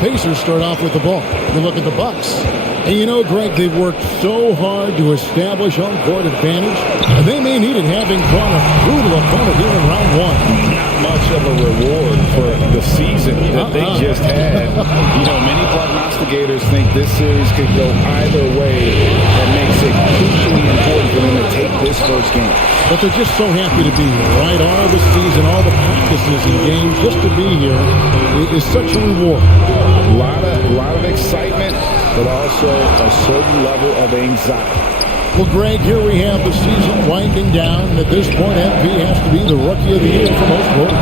Pacers start off with the ball. You look at the Bucks. And you know, Greg, they've worked so hard to establish home court advantage. And they may need it, having drawn a brutal opponent here in round one. Not much of a reward for the season that they just had. You know, many prognosticators think this series could go either way. That makes it crucially important for them to take this first game. But they're just so happy to be here, right? All the season, all the practices and games, just to be here is such a reward. A lot of excitement, but also a certain level of anxiety. Well, Greg, here we have the season winding down, and at this point, MP has to be the Rookie of the Year for most voters.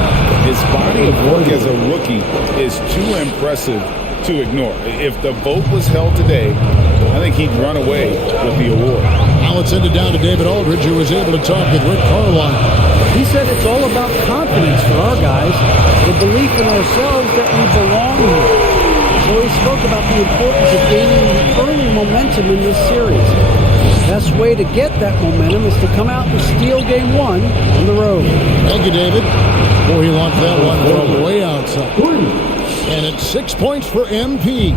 His body of work as a rookie is too impressive to ignore. If the vote was held today, I think he'd run away with the award. Now let's send it down to David Aldridge, who was able to talk with Rick Carlisle. He said it's all about confidence for our guys, the belief in ourselves that we belong here. So he spoke about the importance of gaining early momentum in this series. The best way to get that momentum is to come out and steal game one on the road. Thank you, David. Boy, he launched that one from way outside. And it's 6 points for MP.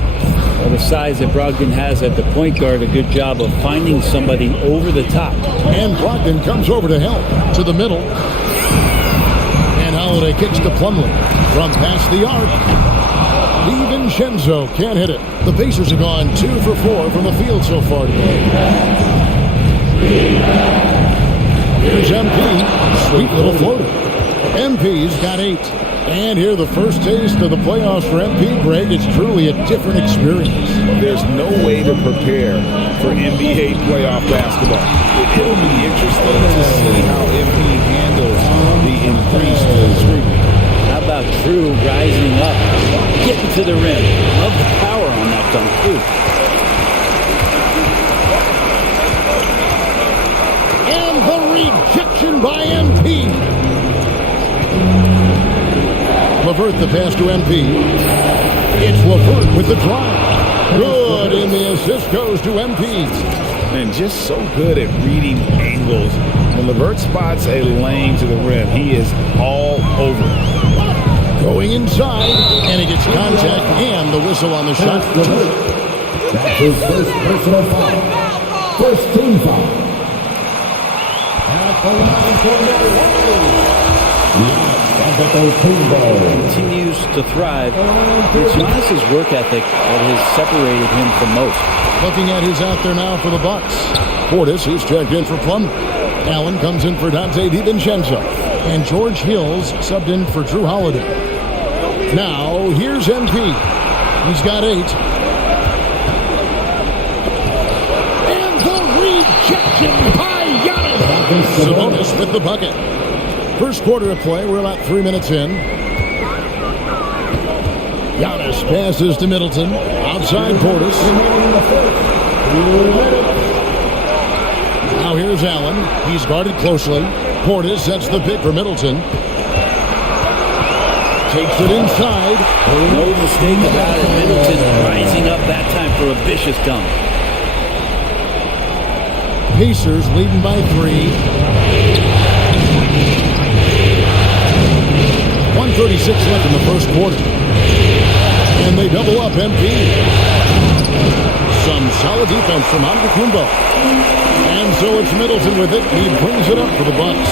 Well, the size that Brogdon has at the point guard, a good job of finding somebody over the top. And Brogdon comes over to help to the middle. And Holiday kicks to Plumlee from past the arc. DiVincenzo can't hit it. The Pacers have gone 2 for 4 from the field so far today. Here's MP. Sweet little floater. MP's got 8. And here the first taste of the playoffs for MP, Greg. It's truly a different experience. There's no way to prepare for NBA playoff basketball. It'll be interesting to see how MP handles the increased scrutiny. How about Drew rising up, getting to the rim. Love the power on that dunk, too. And the rejection by MP. LeVert the pass to MP. It's LeVert with the drive. Good, and the assist goes to MP. And just so good at reading angles. When LeVert spots a lane to the rim, he is all over it. Going inside, and he gets contact and the whistle on the shot. That's his first personal foul. First team foul. At the line for continues to thrive. It's Giannis' work ethic that has separated him from most. Looking at who's out there now for the Bucks. Portis, he's checked in for Plumlee. Allen comes in for Dante DiVincenzo. And George Hills subbed in for Drew Holiday. Now, here's MP. He's got 8. And the Rejection by Giannis. Sabonis with the bucket. First quarter of play. We're about 3 minutes in. Giannis passes to Middleton. Outside Portis. Now here's Allen. He's guarded closely. Portis sets the pick for Middleton. Takes it inside. No mistake about it. Middleton rising up that time for a vicious dunk. Pacers leading by 3. 1:36 left in the first quarter. And they double up MP. Some solid defense from Antetokounmpo. And so it's Middleton with it. He brings it up for the Bucks.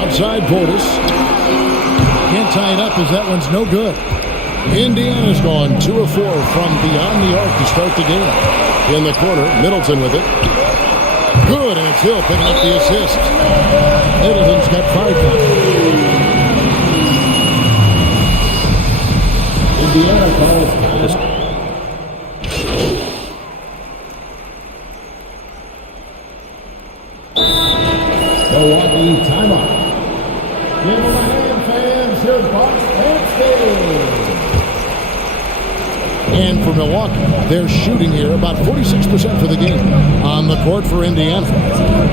Outside Portis. Can't tie it up as that one's no good. Indiana's gone 2 of 4 from beyond the arc to start the game. In the corner, Middleton with it. Good, and it's Hill picking up the assist. Middleton's got 5 points. Indiana calls Milwaukee timeout. Give them a hand, fans. Here's Bucks and Steve. And for Milwaukee, they're shooting here about 46% for the game. On the court for Indiana,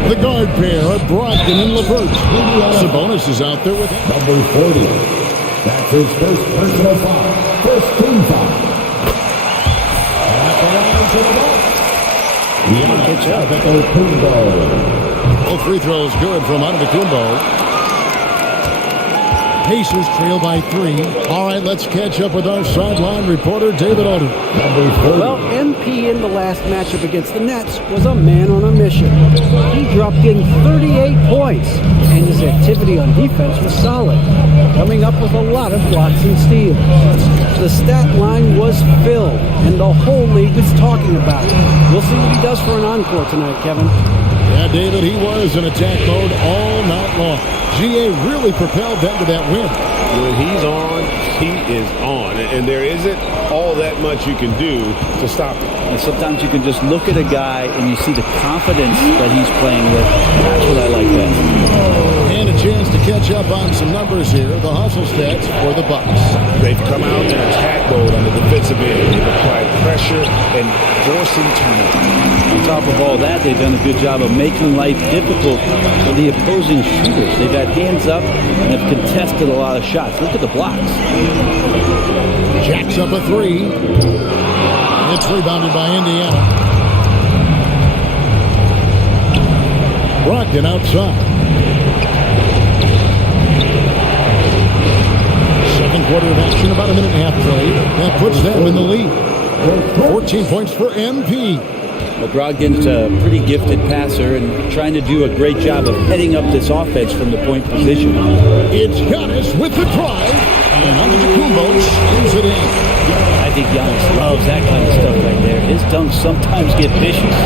the guard pair are Brogdon and LeVert. Sabonis is out there with him. Number 40. That's his first personal foul. First team foul. At the line to the Bucks. Antetokounmpo. Both free throws good from Antetokounmpo. Pacers trail by 3. All right, let's catch up with our sideline reporter, David Alden. Well, MP in the last matchup against the Nets was a man on a mission. He dropped in 38 points, and his activity on defense was solid, coming up with a lot of blocks and steals. The stat line was filled, and the whole league was talking about it. We'll see what he does for an encore tonight, Kevin. Yeah, David, he was in attack mode all night long. GA really propelled them to that win. When he's on, he is on. And there isn't all that much you can do to stop him. And sometimes you can just look at a guy and you see the confidence that he's playing with. That's what I like best. And a chance to catch up on some numbers here. The hustle stats for the Bucks. They've come out in attack mode on the defensive end. They've applied pressure and forcing turnovers. On top of all that, they've done a good job of making life difficult for the opposing shooters. They've had hands up and have contested a lot of shots. Look at the blocks. Jacks up a 3. It's rebounded by Indiana. Brogdon outside. Second quarter of action, about a minute and a half played. That puts them in the lead. 14 points for MP. Well, Brogdon's a pretty gifted passer and trying to do a great job of heading up this offense from the point position. It's Giannis with the drive, and Antetokounmpo slams it in. I think Giannis loves that kind of stuff right there. His dunks sometimes get vicious.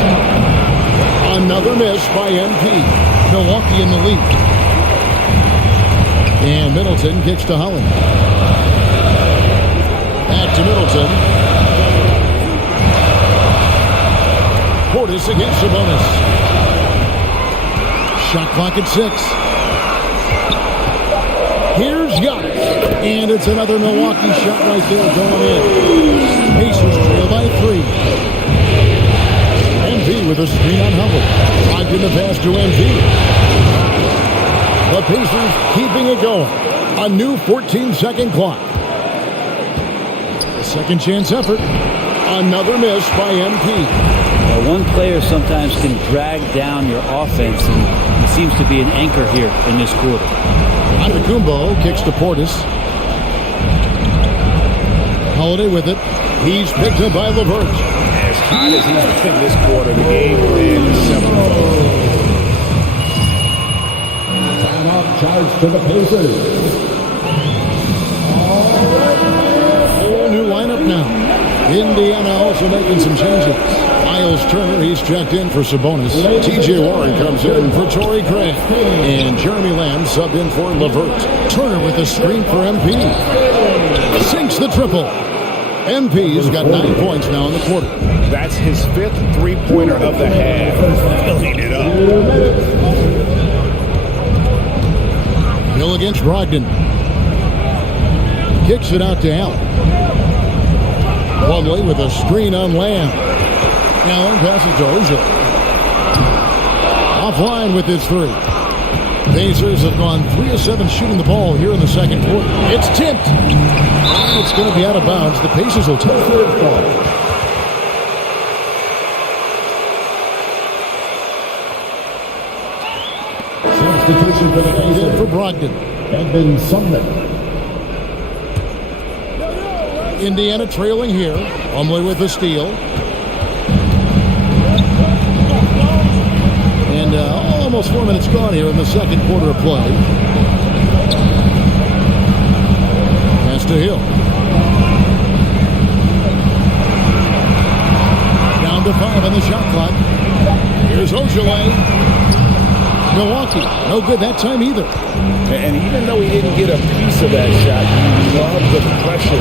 Another miss by MP. Milwaukee in the lead. And Middleton kicks to Holland. Back to Middleton. Portis against Sabonis. Shot clock at 6. Here's Giannis. And it's another Milwaukee shot right there going in. Pacers trail by 3. MP with a screen on Hubble. Brogdon the pass to MP. The Pacers keeping it going. A new 14-second clock. A second chance effort. Another miss by MP. One player sometimes can drag down your offense, and he seems to be an anchor here in this quarter. Antetokounmpo kicks to Portis. Holiday with it. He's picked up by LeVert. As hot as he's been this quarter, the game ran 7-0. Timeout charge to the Pacers. Whole new lineup now. Indiana also making some changes. Miles Turner, he's checked in for Sabonis. TJ Warren comes in for Torrey Craig. And Jeremy Lamb subbed in for LeVert. Turner with a screen for MP. Sinks the triple. MP's got 9 points now in the quarter. That's his 5th three-pointer of the half. Filling it up. Hill against Brogdon. Kicks it out to Allen. Plumlee with a screen on Lamb. Allen passes to Ozil. Offline with his 3. Pacers have gone 3 of 7 shooting the ball here in the second quarter. It's tipped. And it's going to be out of bounds. The Pacers will take it. Substitution for the Pacers for Brogdon. had been Sumner. Indiana trailing here. Plumlee with the steal. And almost 4 minutes gone here in the second quarter of play. Pass to Hill. Down to 5 on the shot clock. Here's Ojale. Milwaukee, no good that time either. And even though he didn't get a piece of that shot, you love the pressure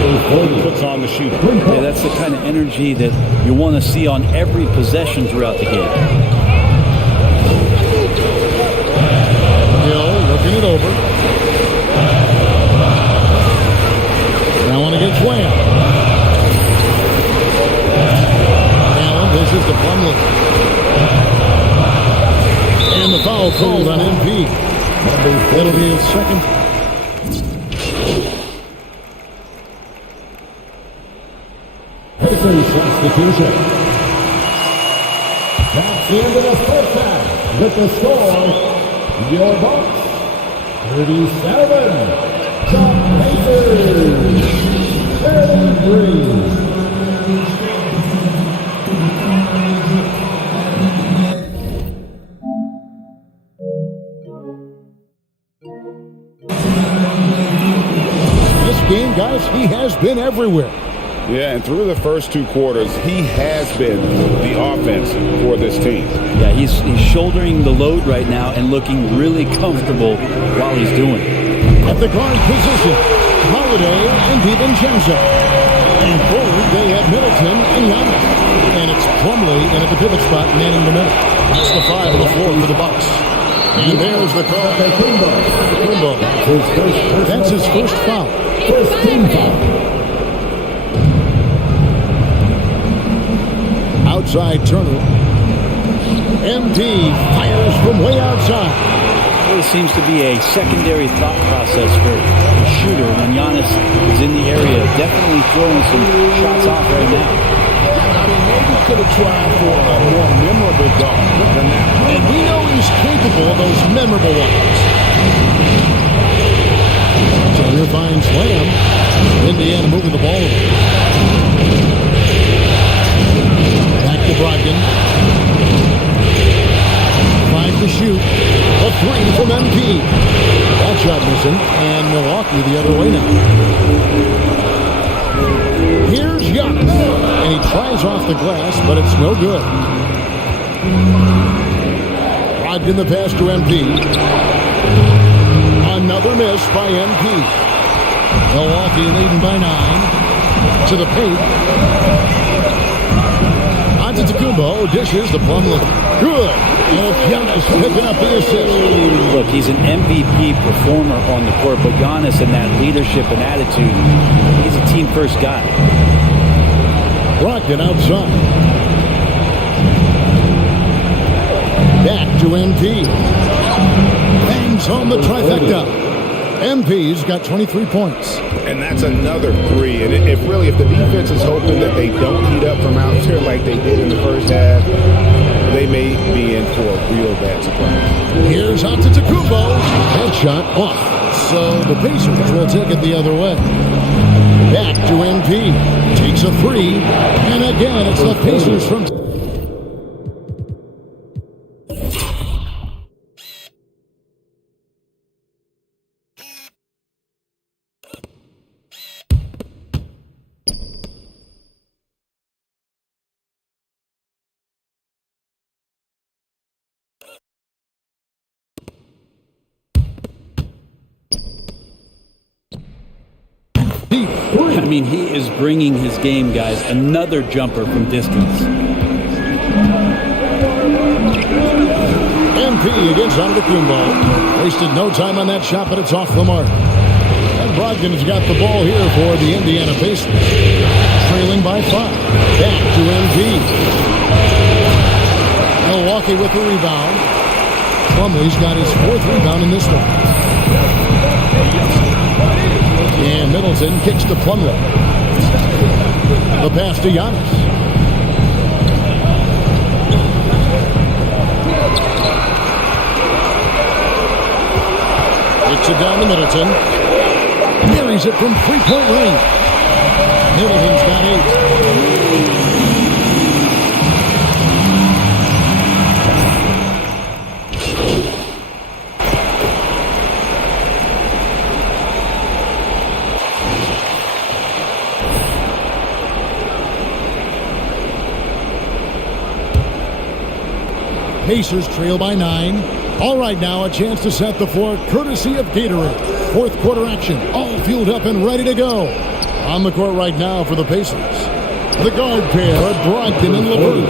he puts on the shooter. Yeah, that's the kind of energy that you want to see on every possession throughout the game. Hill looking it over. Allen against Lamb. Allen dishes to Plumlee. And the foul called on MP. That'll be his second. Pacers substitution. That's the end of the first half. With the score, your Bucks 37. The Pacers 33. Game, guys, he has been everywhere. Yeah, and through the first 2 quarters, he has been the offense for this team. Yeah, he's shouldering the load right now and looking really comfortable while he's doing it. At the guard position, Holiday and DiVincenzo. And forward, they have Middleton and Giannis. And it's Plumlee in at the pivot spot, manning the middle. That's the 5 on the floor for the Bucks. And there's the call. Antetokounmpo. That's his first foul. First team foul. Outside Turner. MD fires from way outside. There seems to be a secondary thought process for the shooter when Giannis is in the area. Definitely throwing some shots off right now. Maybe could have tried for a more memorable dunk than that. And we know he's capable of those memorable ones. Turner finds Lamb. Indiana moving the ball over. Back to Brogdon. 5 to shoot. A 3 from MP. That shot missing. And Milwaukee the other way now. Here's Giannis. And he tries off the glass, but it's no good. Brogdon the pass to MP. Another miss by MP. Milwaukee leading by 9. To the paint. Antetokounmpo dishes the Plumlee. Good. And it's Giannis picking up the assist. Look, he's an MVP performer on the court, but Giannis in that leadership and attitude, he's a team-first guy. Brogdon outside. Back to MP. Bangs home the trifecta. MP's got 23 points. And that's another 3. And if the defense is hoping that they don't heat up from out here like they did in the first half, they may be in for a real bad surprise. Here's Antetokounmpo. Headshot off. So the Pacers will take it the other way. Back to MP. Takes a 3. And again, it's the Pacers from... Deep. I mean, he is bringing his game, guys. Another jumper from distance. MP against Antetokounmpo. Wasted no time on that shot, but it's off the mark. And Brogdon's got the ball here for the Indiana Pacers. Trailing by 5. Back to MP. Milwaukee with the rebound. Plumlee's got his 4th rebound in this one. And Middleton kicks to Plumlee. The pass to Giannis. Kicks it down to Middleton. Buries it from 3-point range. Middleton's got 8. Pacers trail by 9. All right, now a chance to set the floor courtesy of Gatorade. 4th quarter action, all fueled up and ready to go. On the court right now for the Pacers. The guard pair are Brogdon and LeVert.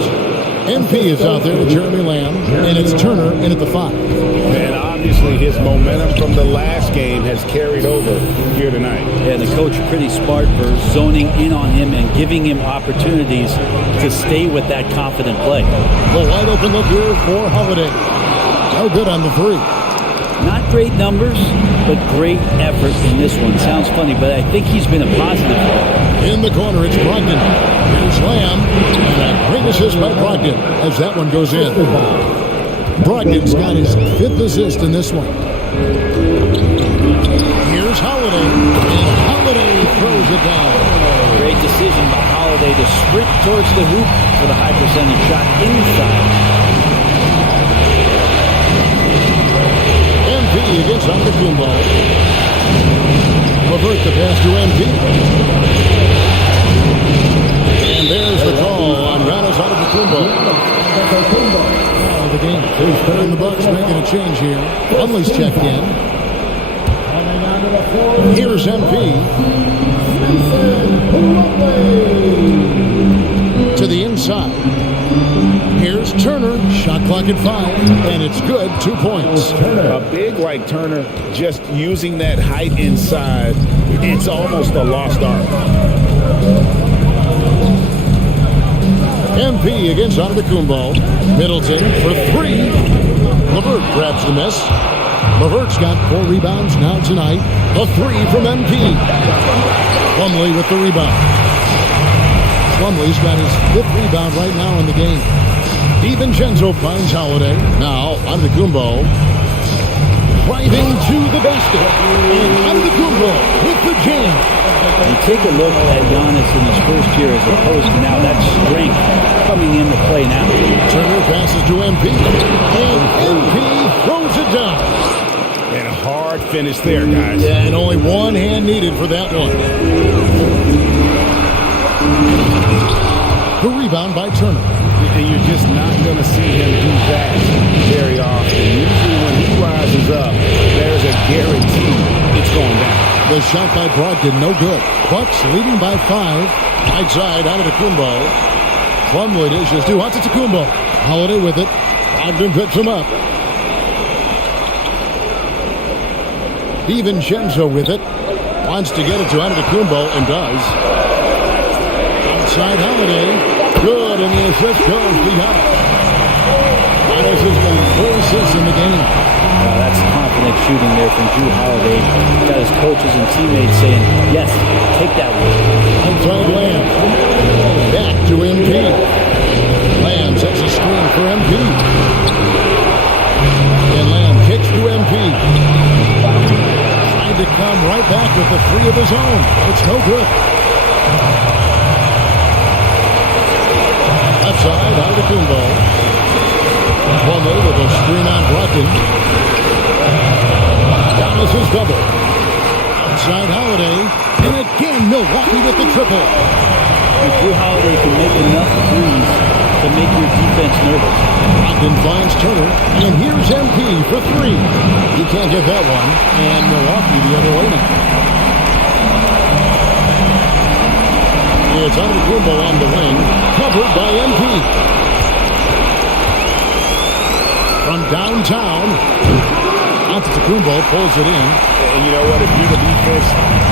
MP is out there with Jeremy Lamb, and it's Turner in at the 5. And obviously his momentum from the last game has carried over here tonight. And the coach pretty smart for zoning in on him and giving him opportunities to stay with that confident play. The wide open look here for Holiday. No good on the 3. Not great numbers, but great effort in this one. Sounds funny, but I think he's been a positive. In the corner, it's Brogdon. Here's Lamb. And a great assist by Brogdon as that one goes in. Brogdon's got his 5th assist in this one. Here's Holiday. And Holiday throws it down. Great decision by Holiday to sprint towards the hoop for the high percentage shot inside. MP against Antetokounmpo. LeVert the pass to MP. And there's the call on Giannis Antetokounmpo. The game. And the Bucks making a change here. Plumlee's checked in. Here's MP. To the inside. Here's Turner. Shot clock at 5. And it's good. 2 points. A big like Turner, just using that height inside, it's almost a lost art. MP against Antetokounmpo. Middleton for 3. LeVert grabs the miss. LeVert's got 4 rebounds now tonight. A 3 from MP. Plumlee with the rebound. Plumlee's got his 5th rebound right now in the game. DiVincenzo finds Holiday. Now Antetokounmpo driving to the basket. And Antetokounmpo with the jam. And take a look at Giannis in his first year as opposed to now. That strength coming into play now. Turner passes to MP. And MP throws it down. And a hard finish there, guys. Yeah, and only one hand needed for that one. The rebound by Turner. And you're just not going to see him do that very often. Usually when he rises up, there's a guarantee it's going down. The shot by Brogdon, no good. Bucks leading by 5. Right side, Antetokounmpo. Plumlee dishes to Antetokounmpo. Holiday with it. Brogdon picks him up. DiVincenzo with it. Wants to get it to Antetokounmpo and does. Outside Holiday. Good, and the assist goes to Giannis. Giannis has got 4 assists in the game. That's confident shooting there from Jrue Holiday. Got his coaches and teammates saying, yes, take that one. Outside Lamb. Back to MP. Lamb sets a screen for MP. And Lamb kicks to MP. Trying to come right back with the 3 of his own. It's no good. Left side, Antetokounmpo. Plumlee with a screen on Brogdon. Giannis is double. Outside Holiday. And again, Milwaukee with the triple. If Jrue Holiday can make enough threes to make your defense nervous. Brogdon finds Turner. And here's MP for 3. He can't get that one. And Milwaukee the other way now. It's Antetokounmpo on the wing, covered by MP. From downtown, Antetokounmpo pulls it in. And you know what? If you're the defense,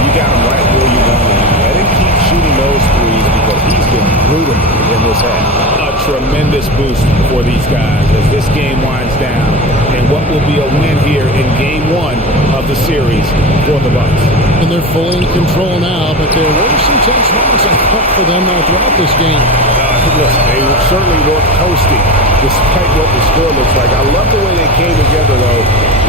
you got him right where you want him. Let him keep shooting those threes because he's been brutal in this half. A tremendous boost for these guys as this game winds down. And what will be a win here in game 1 of the series for the Bucks. And they're fully in control now, but there were some tense moments I thought for them throughout this game. Listen, they certainly weren't coasting despite what the score looks like. I love the way they came together, though.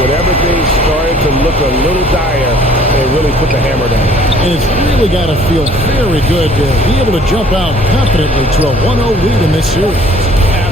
When everything started to look a little dire, they really put the hammer down. And it's really got to feel very good to be able to jump out confidently to a 1-0 lead in this series.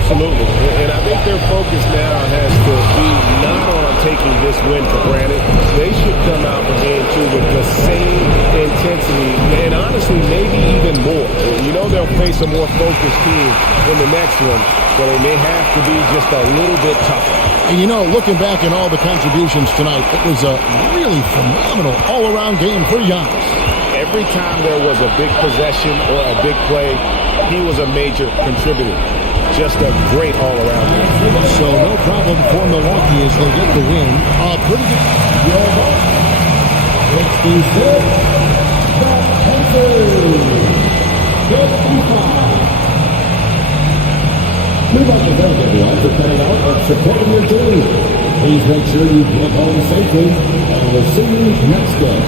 Absolutely. And I think their focus now has to be not on taking this win for granted. They should come out for game 2 with the same intensity and honestly maybe even more. You know they'll face a more focused team in the next one, so they may have to be just a little bit tougher. And you know, looking back at all the contributions tonight, it was a really phenomenal all-around game for Giannis. Every time there was a big possession or a big play, he was a major contributor. Just a great all-around game. So no problem for Milwaukee as they get the win. Pretty good. Your Bucks. 66. The Pacers. 55. We'd like to thank everyone for coming out and supporting your team. Please make sure you get home safely, and we'll see you next game.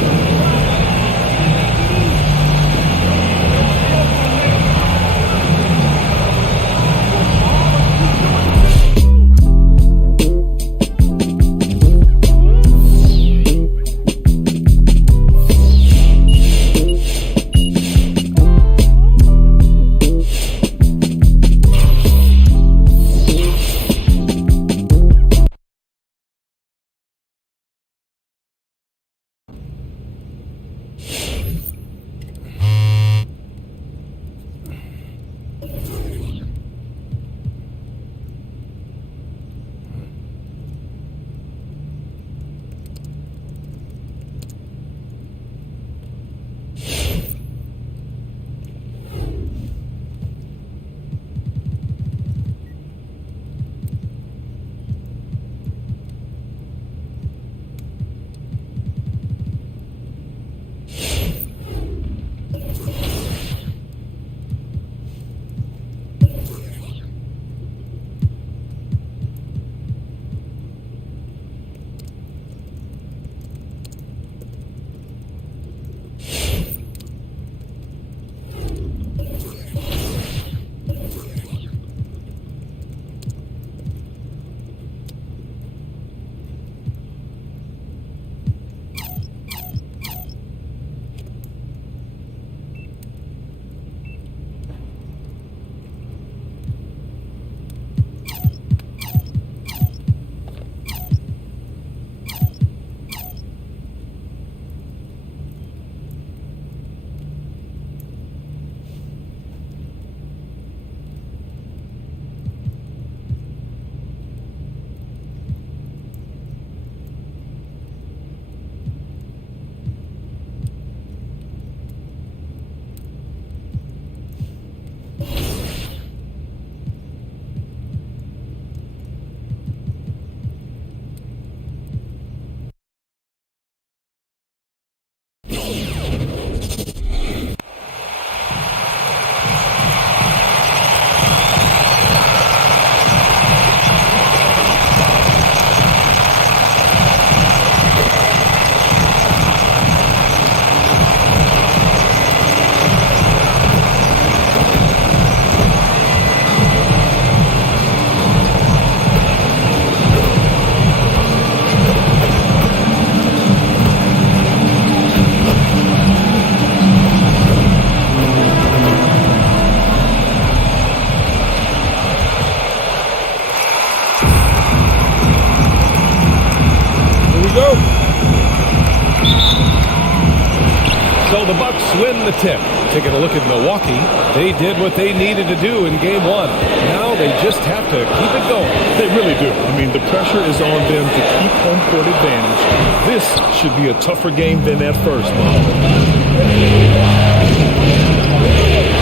The Bucks win the tip. Taking a look at Milwaukee, they did what they needed to do in game 1. Now they just have to keep it going. They really do. I mean, the pressure is on them to keep home court advantage. This should be a tougher game than at first.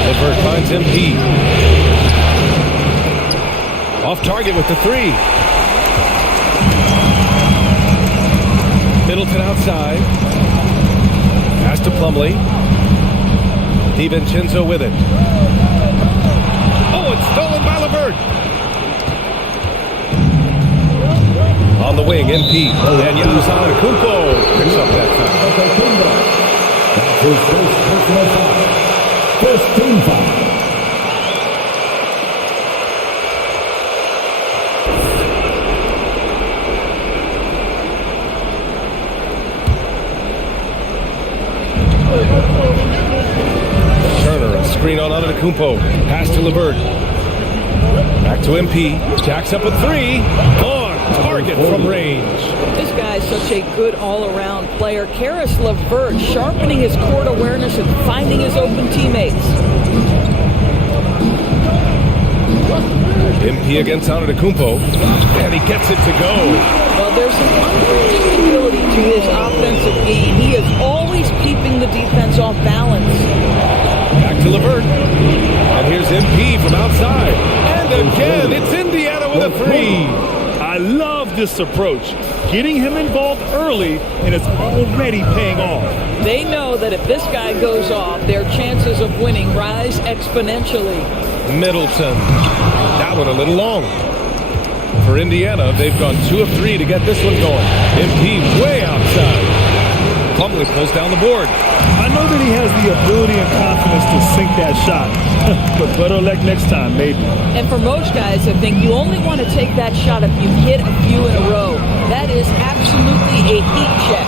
LeVert finds MP. Off target with the three. Middleton outside. Pass to Plumlee. DiVincenzo with it. Oh, it's stolen by LeVert. On the wing, MP. And Giannis Antetokounmpo picks up that foul. That's his first personal foul. First team foul. Turner, a screen on Antetokounmpo. Pass to LeVert. Back to MP. Jacks up a three. On target from range. This guy is such a good all-around player. Karis LeVert sharpening his court awareness and finding his open teammates. MP against Antetokounmpo. And he gets it to go. Well, there's some unpredictability to his offensive game. He is always keeping the defense off balance. Back to LeVert. And here's MP from outside. And again, it's Indiana with a three. I love this approach. Getting him involved early, and it's already paying off. They know that if this guy goes off, their chances of winning rise exponentially. Middleton. That one a little long. For Indiana, they've gone 2 of 3 to get this one going. MP way outside. Plumlee pulls down the board. I know that he has the ability and confidence to sink that shot, but better luck next time, maybe. And for most guys, I think you only want to take that shot if you've hit a few in a row. That is absolutely a heat check.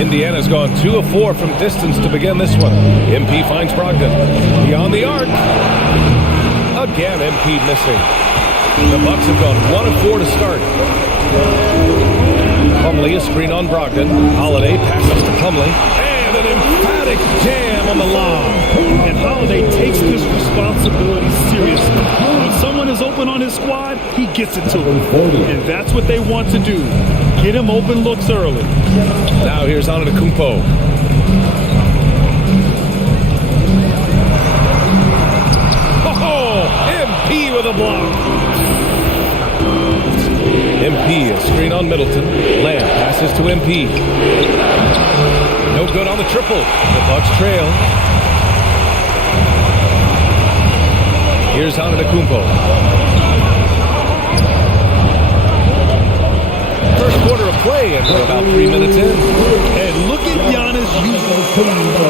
Indiana's gone 2 of 4 from distance to begin this one. MP finds Brogdon. Beyond the arc. Again, MP missing. The Bucks have gone 1 of 4 to start. Plumlee, a screen on Brogdon. Holiday passes to Plumlee. And an emphatic jam on the lob. And Holiday takes this responsibility seriously. When someone is open on his squad, he gets it to him. And that's what they want to do. Get him open looks early. Now here's Antetokounmpo. Oh, MP with a block. MP, a screen on Middleton. Lamb passes to MP. No good on the triple. The Bucks trail. Here's Antetokounmpo. First quarter of play, and we're about 3 minutes in. And look at Giannis using Kumbo.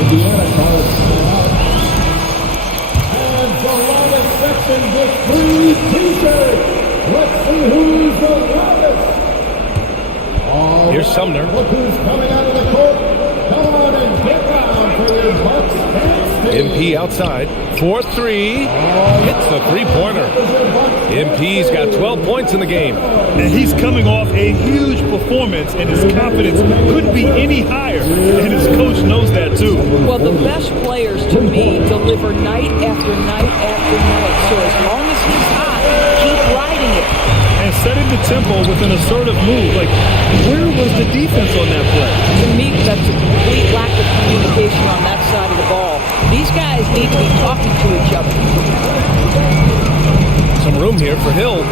Indiana calls out. And the longest section, the free t-shirt. Let's see who's the longest. Here's Sumner. Look who's coming out of the court. Come on and get down for your Bucks. MP outside. 4-3. Hits the three-pointer. MP's got 12 points in the game. And he's coming off a huge performance, and his confidence couldn't be any higher. And his coach knows that, too. Well, the best players, to me, deliver night after night after night. So as long as he's hot, keep riding it. And setting the tempo with an assertive move. Like, where was the defense on that play? To me, that's a complete lack of communication on that side of the ball. These guys need to be talking to each other. Some room here for Hill.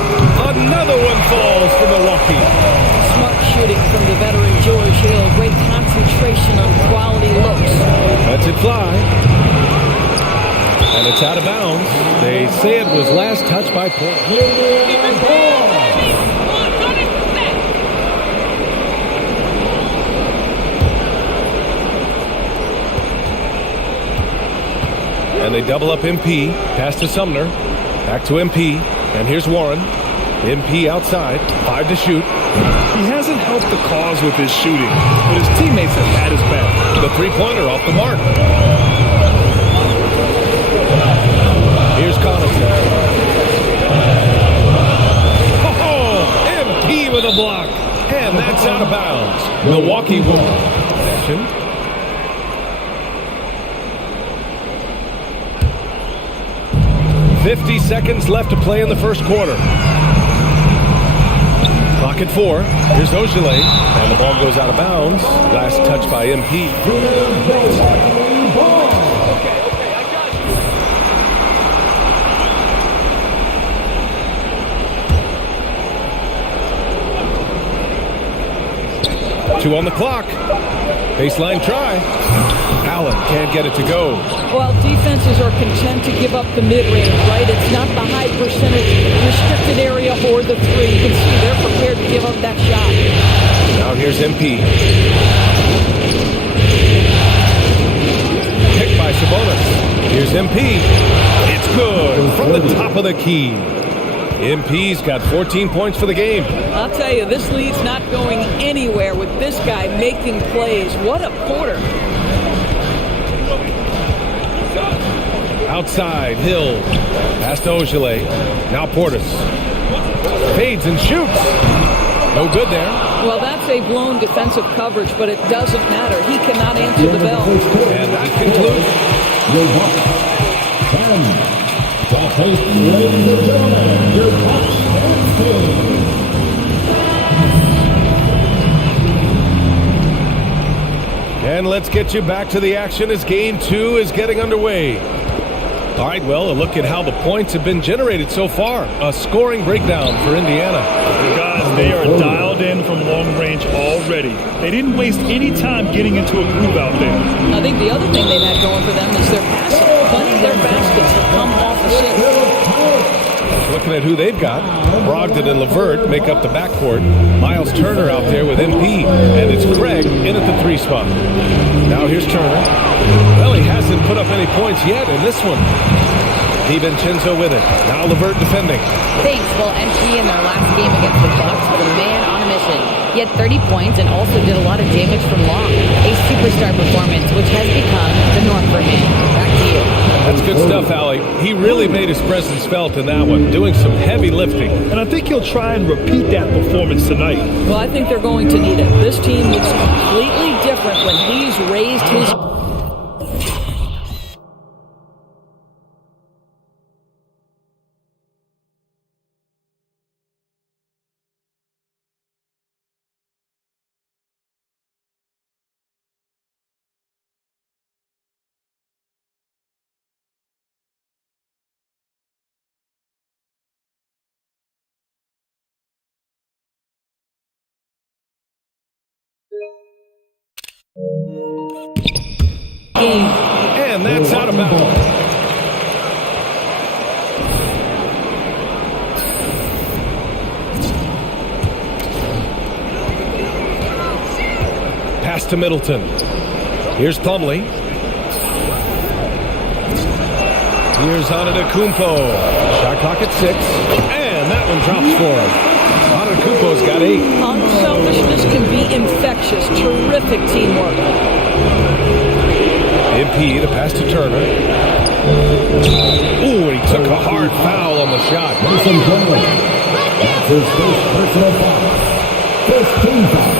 Another one falls for Milwaukee. Smart shooting from the veteran George Hill. Great concentration on quality looks. Lets it fly. And it's out of bounds. They say it was last touched by Paul. And they double up MP. Pass to Sumner. Back to MP. And here's Warren. MP outside. 5 to shoot. He hasn't helped the cause with his shooting, but his teammates have had his back. The three-pointer off the mark. Here's Kostas. Oh, MP with a block. And that's out of bounds. Milwaukee will. 50 seconds left to play in the first quarter. Clock Clock at 4. Here's Ogilvy. And the ball goes out of bounds. Last touch by MP. Two on the clock. Baseline try. Allen can't get it to go. Well, defenses are content to give up the mid-range, right? It's not the high percentage restricted area or the three. You can see they're prepared to give up that shot. Now here's MP. Picked by Sabonis. Here's MP. It's good from the top of the key. MP's got 14 points for the game. I'll tell you, this lead's not going anywhere with this guy making plays. What a quarter. Outside, Hill. Pass to Ogilvy. Now Portis. Fades and shoots. No good there. Well, that's a blown defensive coverage, but it doesn't matter. He cannot answer the bell. And that concludes. Ladies and gentlemen, your Bucks and And let's get you back to the action as Game 2 is getting underway. All right, well, a look at how the points have been generated so far. A scoring breakdown for Indiana. Guys, they are dialed in from long range already. They didn't waste any time getting into a groove out there. I think the other thing they've had going for them is their passing. Plenty of their baskets have come off the six. Looking at who they've got, Brogdon and LeVert make up the backcourt. Miles Turner out there with MP, and it's Craig in at the 3 spot. Now here's Turner. Well, he hasn't put up any points yet in this one. DiVincenzo with it. Now LeVert defending. Thanks. Well, MP in their last game against the Bucks was a man on a mission. He had 30 points and also did a lot of damage from long. A superstar performance, which has become the norm for him. Back to you. That's good stuff, Allie. He really made his presence felt in that one, doing some heavy lifting. And I think he'll try and repeat that performance tonight. Well, I think they're going to need it. This team looks completely different when he's raised his... game. And that's out of bounds. Pass to Middleton. Here's Plumlee. Here's Antetokounmpo. Shot clock at 6. And that one drops for him. Antetokounmpo's got 8. Unselfishness can be infectious. Terrific teamwork. MP, the pass to Turner. Ooh, he took a hard foul on the shot. Mason Plumlee. That's his first personal foul. First team foul.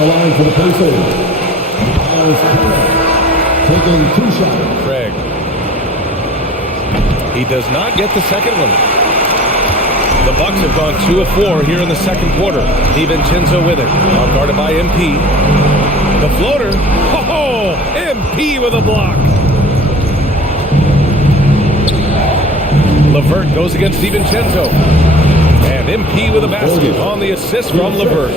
The line for the Pacers. Miles Turner taking 2 shots. Craig. He does not get the second one. The Bucks have gone 2 of 4 here in the second quarter. DiVincenzo with it. Now guarded by MP. The floater. Oh, MP with a block. LeVert goes against DiVincenzo. And MP with a basket on the assist from LeVert.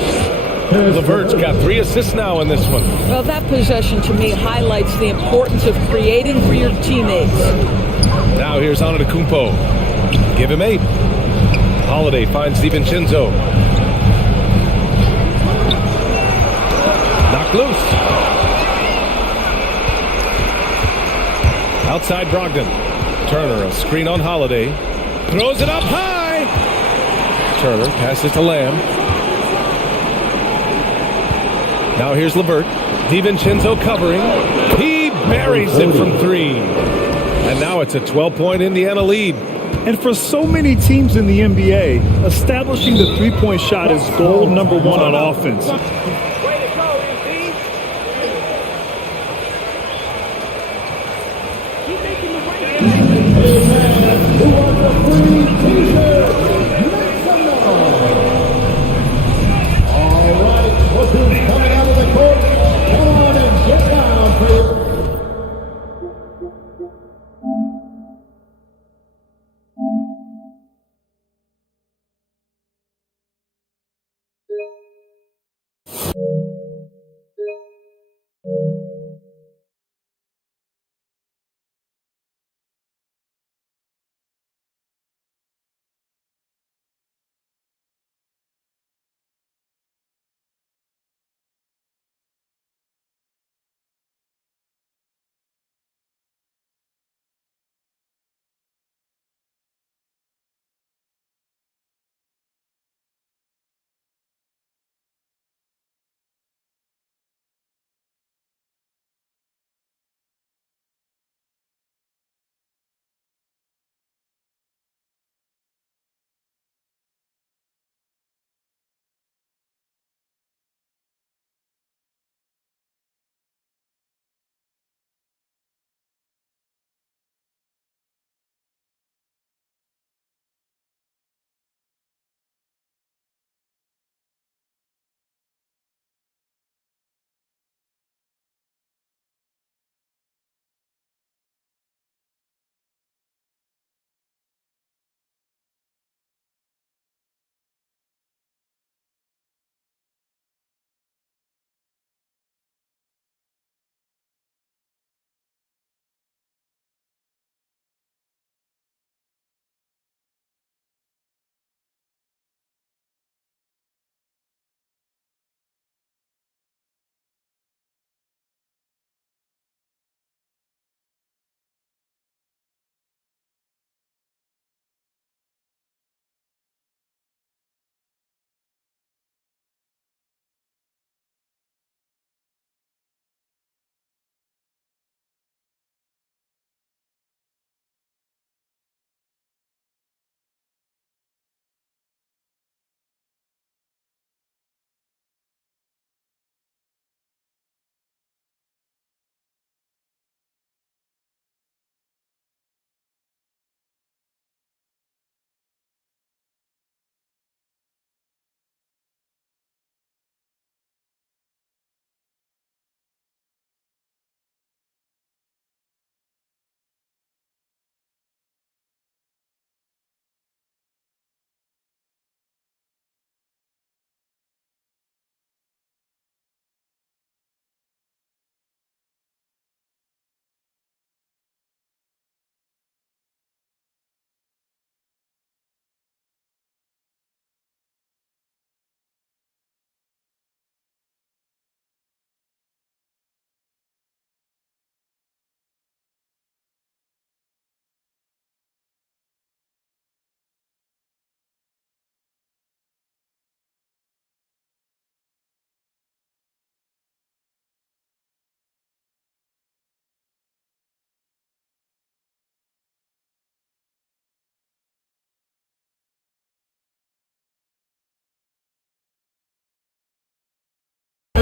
LeVert's got 3 assists now in this one. Well, that possession to me highlights the importance of creating for your teammates. Now here's Antetokounmpo. Give him 8. Holiday finds DiVincenzo. Knocked loose. Outside Brogdon. Turner, a screen on Holiday. Throws it up high. Turner passes to Lamb. Now here's LeVert. DiVincenzo covering. He buries it from 3. And now it's a 12-point Indiana lead. And for so many teams in the NBA, establishing the three-point shot is goal number 1 on offense.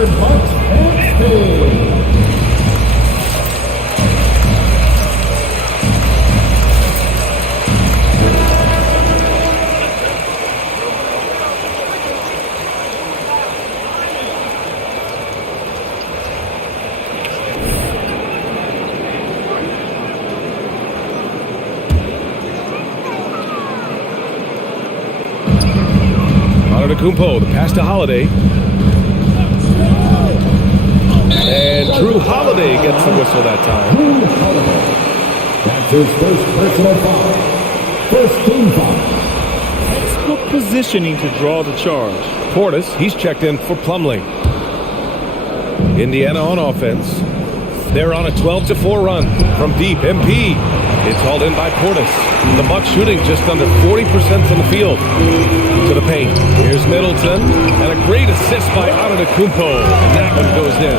your Bucks backstage. Antetokounmpo, the pass to Holiday. And Drew Holiday gets the whistle that time. That's his first personal foul. First team foul. Textbook positioning to draw the charge. Portis, he's checked in for Plumlee. Indiana on offense. They're on a 12-4 run from deep. MP. It's hauled in by Portis. The Bucks shooting just under 40% from the field. To the paint. Here's Middleton. And a great assist by Antetokounmpo. And that one goes in.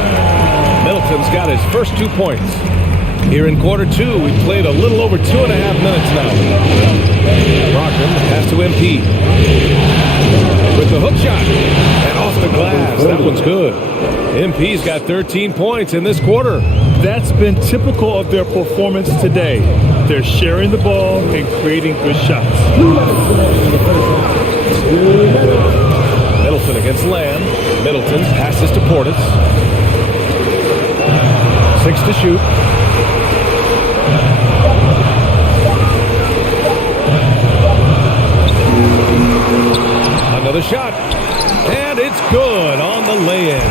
Middleton's got his first 2 points. Here in quarter two, we've played a little over 2.5 minutes now. Brogdon, pass to MP. With the hook shot. And off the glass. That one's good. MP's got 13 points in this quarter. That's been typical of their performance today. They're sharing the ball and creating good shots. Middleton against Lamb. Middleton passes to Portis. 6 to shoot. Another shot. And it's good on the lay-in.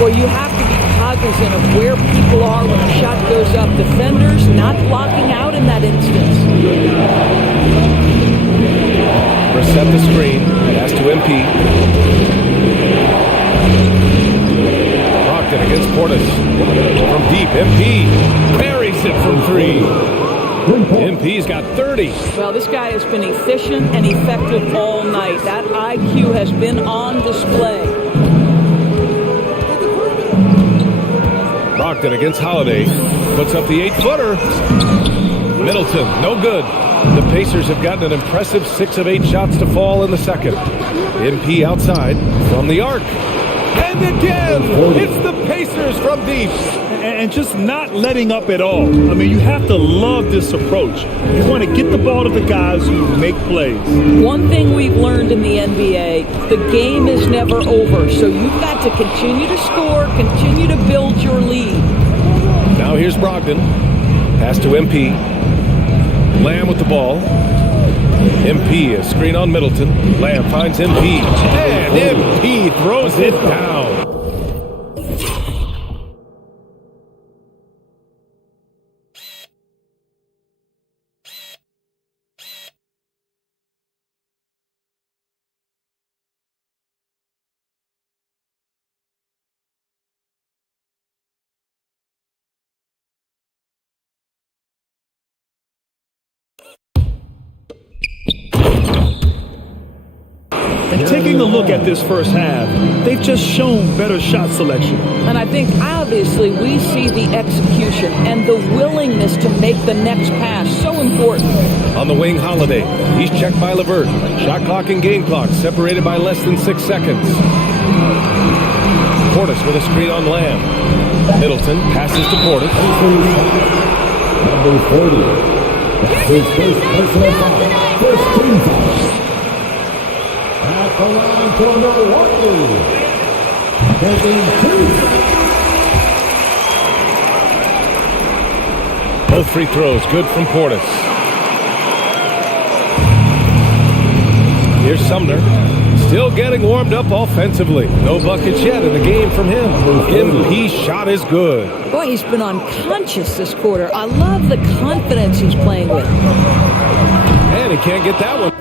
Well, you have to be cognizant of where people are when a shot goes up. Defenders not blocking out in that instance. Reset the screen. Pass to MP. Brogdon against Portis. From deep, MP buries it from 3. MP's got 30. Well, this guy has been efficient and effective all night. That IQ has been on display. Brogdon against Holiday. Puts up the 8-footer. Middleton, no good. The Pacers have gotten an impressive 6 of 8 shots to fall in the second. MP outside from the arc. And again, it's the Pacers from deep. And just not letting up at all. I mean, you have to love this approach. You want to get the ball to the guys who make plays. One thing we've learned in the NBA, the game is never over. So you've got to continue to score, continue to build your lead. Now here's Brogdon. Pass to MP. Lamb with the ball. MP, a screen on Middleton. Lamb finds MP. And MP throws it down. And taking a look at this first half, they've just shown better shot selection. And I think obviously we see the execution and the willingness to make the next pass so important. On the wing, Holiday. He's checked by LeVert. Shot clock and game clock separated by less than 6 seconds. Portis with a screen on Lamb. Middleton passes to Portis. Number 40. That's his first personal foul. First team foul. At the line for Milwaukee. Taking 2. Both free throws good from Portis. Here's Sumner. Still getting warmed up offensively. No buckets yet in the game from him. MP shot is good. Boy, he's been unconscious this quarter. I love the confidence he's playing with. And he can't get that one.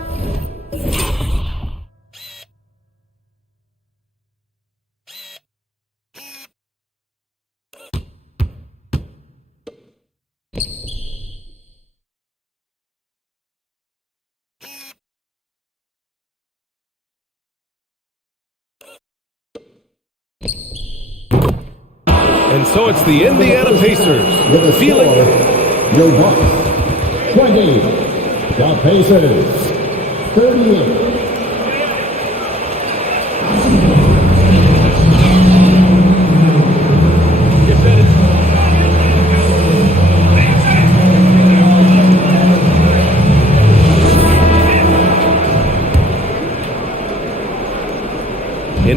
And so it's the Indiana Pacers with a feeling your Bucks 20, the Pacers 38.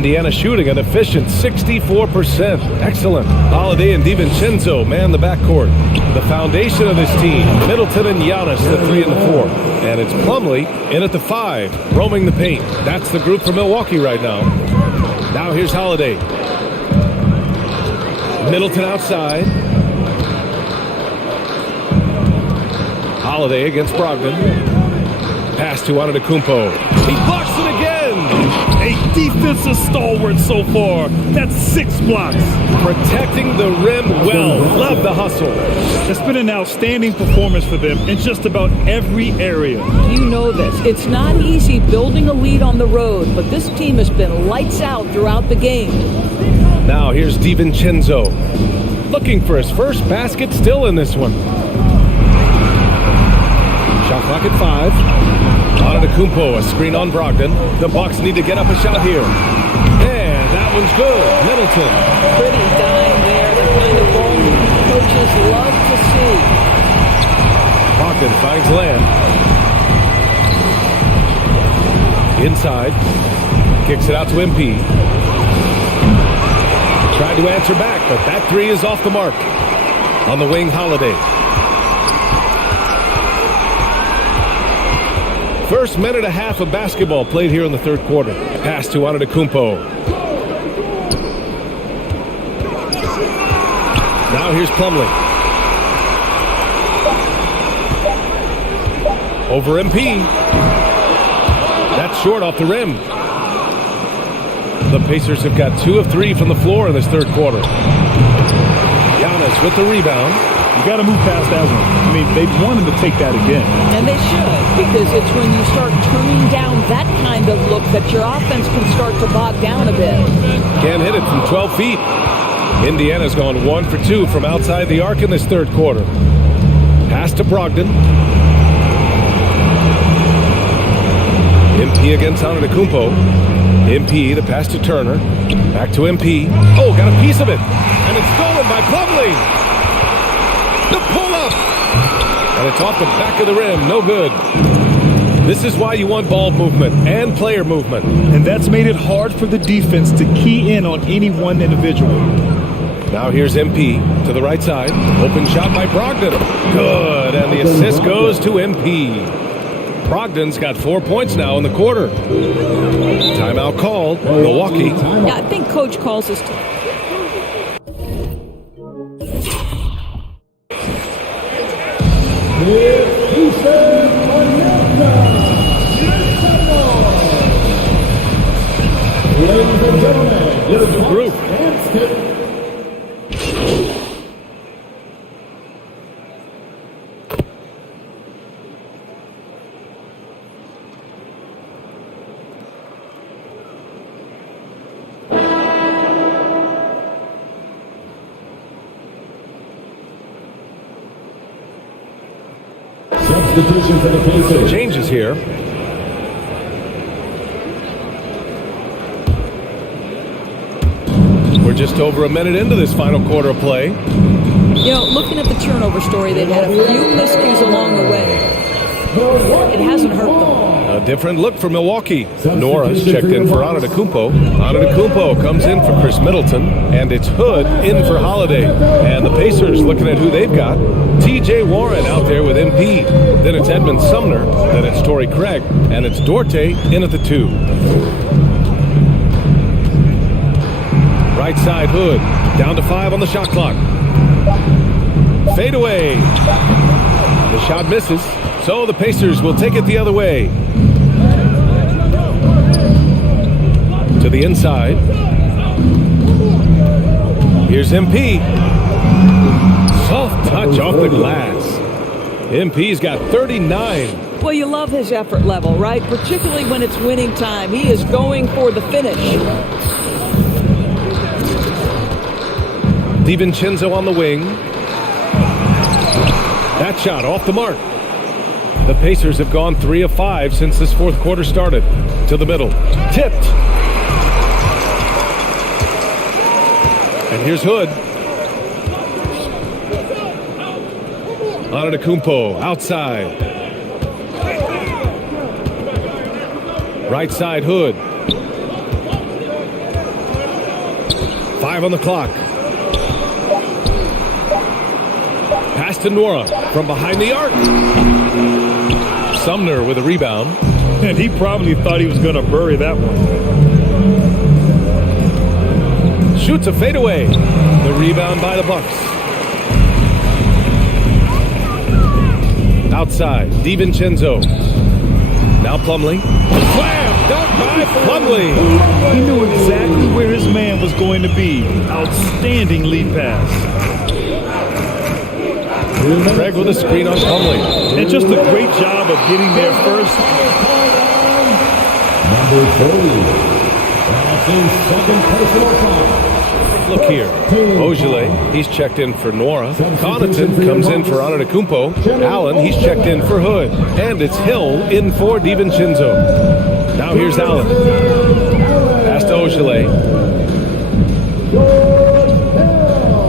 Indiana shooting an efficient 64%. Excellent. Holiday and DiVincenzo man the backcourt. The foundation of this team, Middleton and Giannis, the 3 and the 4. And it's Plumlee in at the 5, roaming the paint. That's the group for Milwaukee right now. Now here's Holiday. Middleton outside. Holiday against Brogdon. Pass to Antetokounmpo. He blocks it again. A defensive stalwart so far. That's 6 blocks. Protecting the rim well. Love the hustle. It's been an outstanding performance for them in just about every area. You know this. It's not easy building a lead on the road, but this team has been lights out throughout the game. Now here's DiVincenzo. Looking for his first basket still in this one. Shot clock at 5. Antetokounmpo, a screen on Brogdon. The Bucks need to get up a shot here. And that one's good. Middleton. Pretty dime there. The kind of ball coaches love to see. Brogdon finds land. Inside. Kicks it out to MP. Tried to answer back, but that 3 is off the mark. On the wing, Holiday. First minute and a half of basketball played here in the third quarter. Pass to Antetokounmpo. Now here's Plumlee. Over MP. That's short off the rim. The Pacers have got 2 of 3 from the floor in this third quarter. Giannis with the rebound. You got to move past that one. I mean, they want him to take that again. And they should, because it's when you start turning down that kind of look that your offense can start to bog down a bit. Can't hit it from 12 feet. Indiana's gone 1 for 2 from outside the arc in this third quarter. Pass to Brogdon. MP against Antetokounmpo. MP, the pass to Turner. Back to MP. Oh, got a piece of it. And it's stolen by Plumlee. The pull-up. And it's off the back of the rim. No good. This is why you want ball movement and player movement. And that's made it hard for the defense to key in on any one individual. Now here's MP to the right side. Open shot by Brogdon. Good. And the assist goes to MP. Brogdon's got 4 points now in the quarter. Timeout called. Milwaukee. Yeah, I think Coach calls this. Group. Changes here. We're just over a minute into this final quarter of play. You know, looking at the turnover story, they've had a few miscues along the way. It hasn't hurt them. A different look for Milwaukee. Nora's checked in for Antetokounmpo. Antetokounmpo comes in for Chris Middleton. And it's Hood in for Holiday. And the Pacers looking at who they've got. T.J. Warren out there with MP. Then it's Edmund Sumner. Then it's Torrey Craig. And it's Duarte in at the 2. Right side, Hood. Down to 5 on the shot clock. Fade away. The shot misses. So the Pacers will take it the other way. To the inside. Here's MP. Soft touch off the glass. MP's got 39. Well, you love his effort level, right? Particularly when it's winning time. He is going for the finish. DiVincenzo on the wing. That shot off the mark. The Pacers have gone 3 of 5 since this fourth quarter started. To the middle. Tipped. And here's Hood. Antetokounmpo outside. Right side, Hood. 5 on the clock. Pass to Nora from behind the arc. Sumner with a rebound. And he probably thought he was going to bury that one. Shoots a fadeaway. The rebound by the Bucks. Outside, DiVincenzo. Now Plumlee. Slam! Dunk by Plumlee. He knew exactly where his man was going to be. Outstanding lead pass. Craig with a screen on Plumlee. And just a great job of getting there first. Number 30. That's his second personal foul. Look here. Ogilvy, he's checked in for Nora. Connaughton comes in for Antetokounmpo. Allen, he's checked in for Hood. And it's Hill in for DiVincenzo. Now here's Allen. Pass to Ogilvy.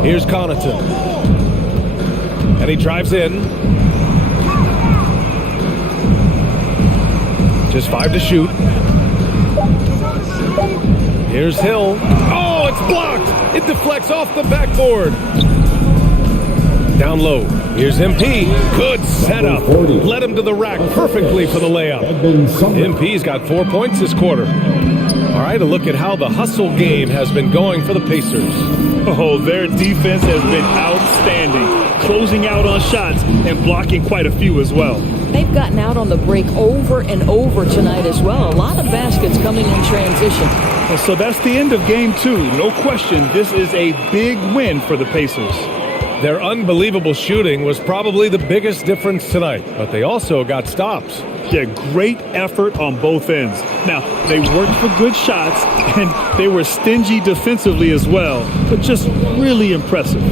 Here's Connaughton. And he drives in. Just 5 to shoot. Here's Hill. Oh, it's blocked. It deflects off the backboard. Down low. Here's MP. Good setup. Led him to the rack perfectly for the layup. MP's got 4 points this quarter. All right, a look at how the hustle game has been going for the Pacers. Oh, their defense has been outstanding. Closing out on shots and blocking quite a few as well. They've gotten out on the break over and over tonight as well. A lot of baskets coming in transition. So that's the end of game 2. No question, this is a big win for the Pacers. Their unbelievable shooting was probably the biggest difference tonight, but they also got stops. Yeah, great effort on both ends. Now, they worked for good shots, and they were stingy defensively as well, but just really impressive.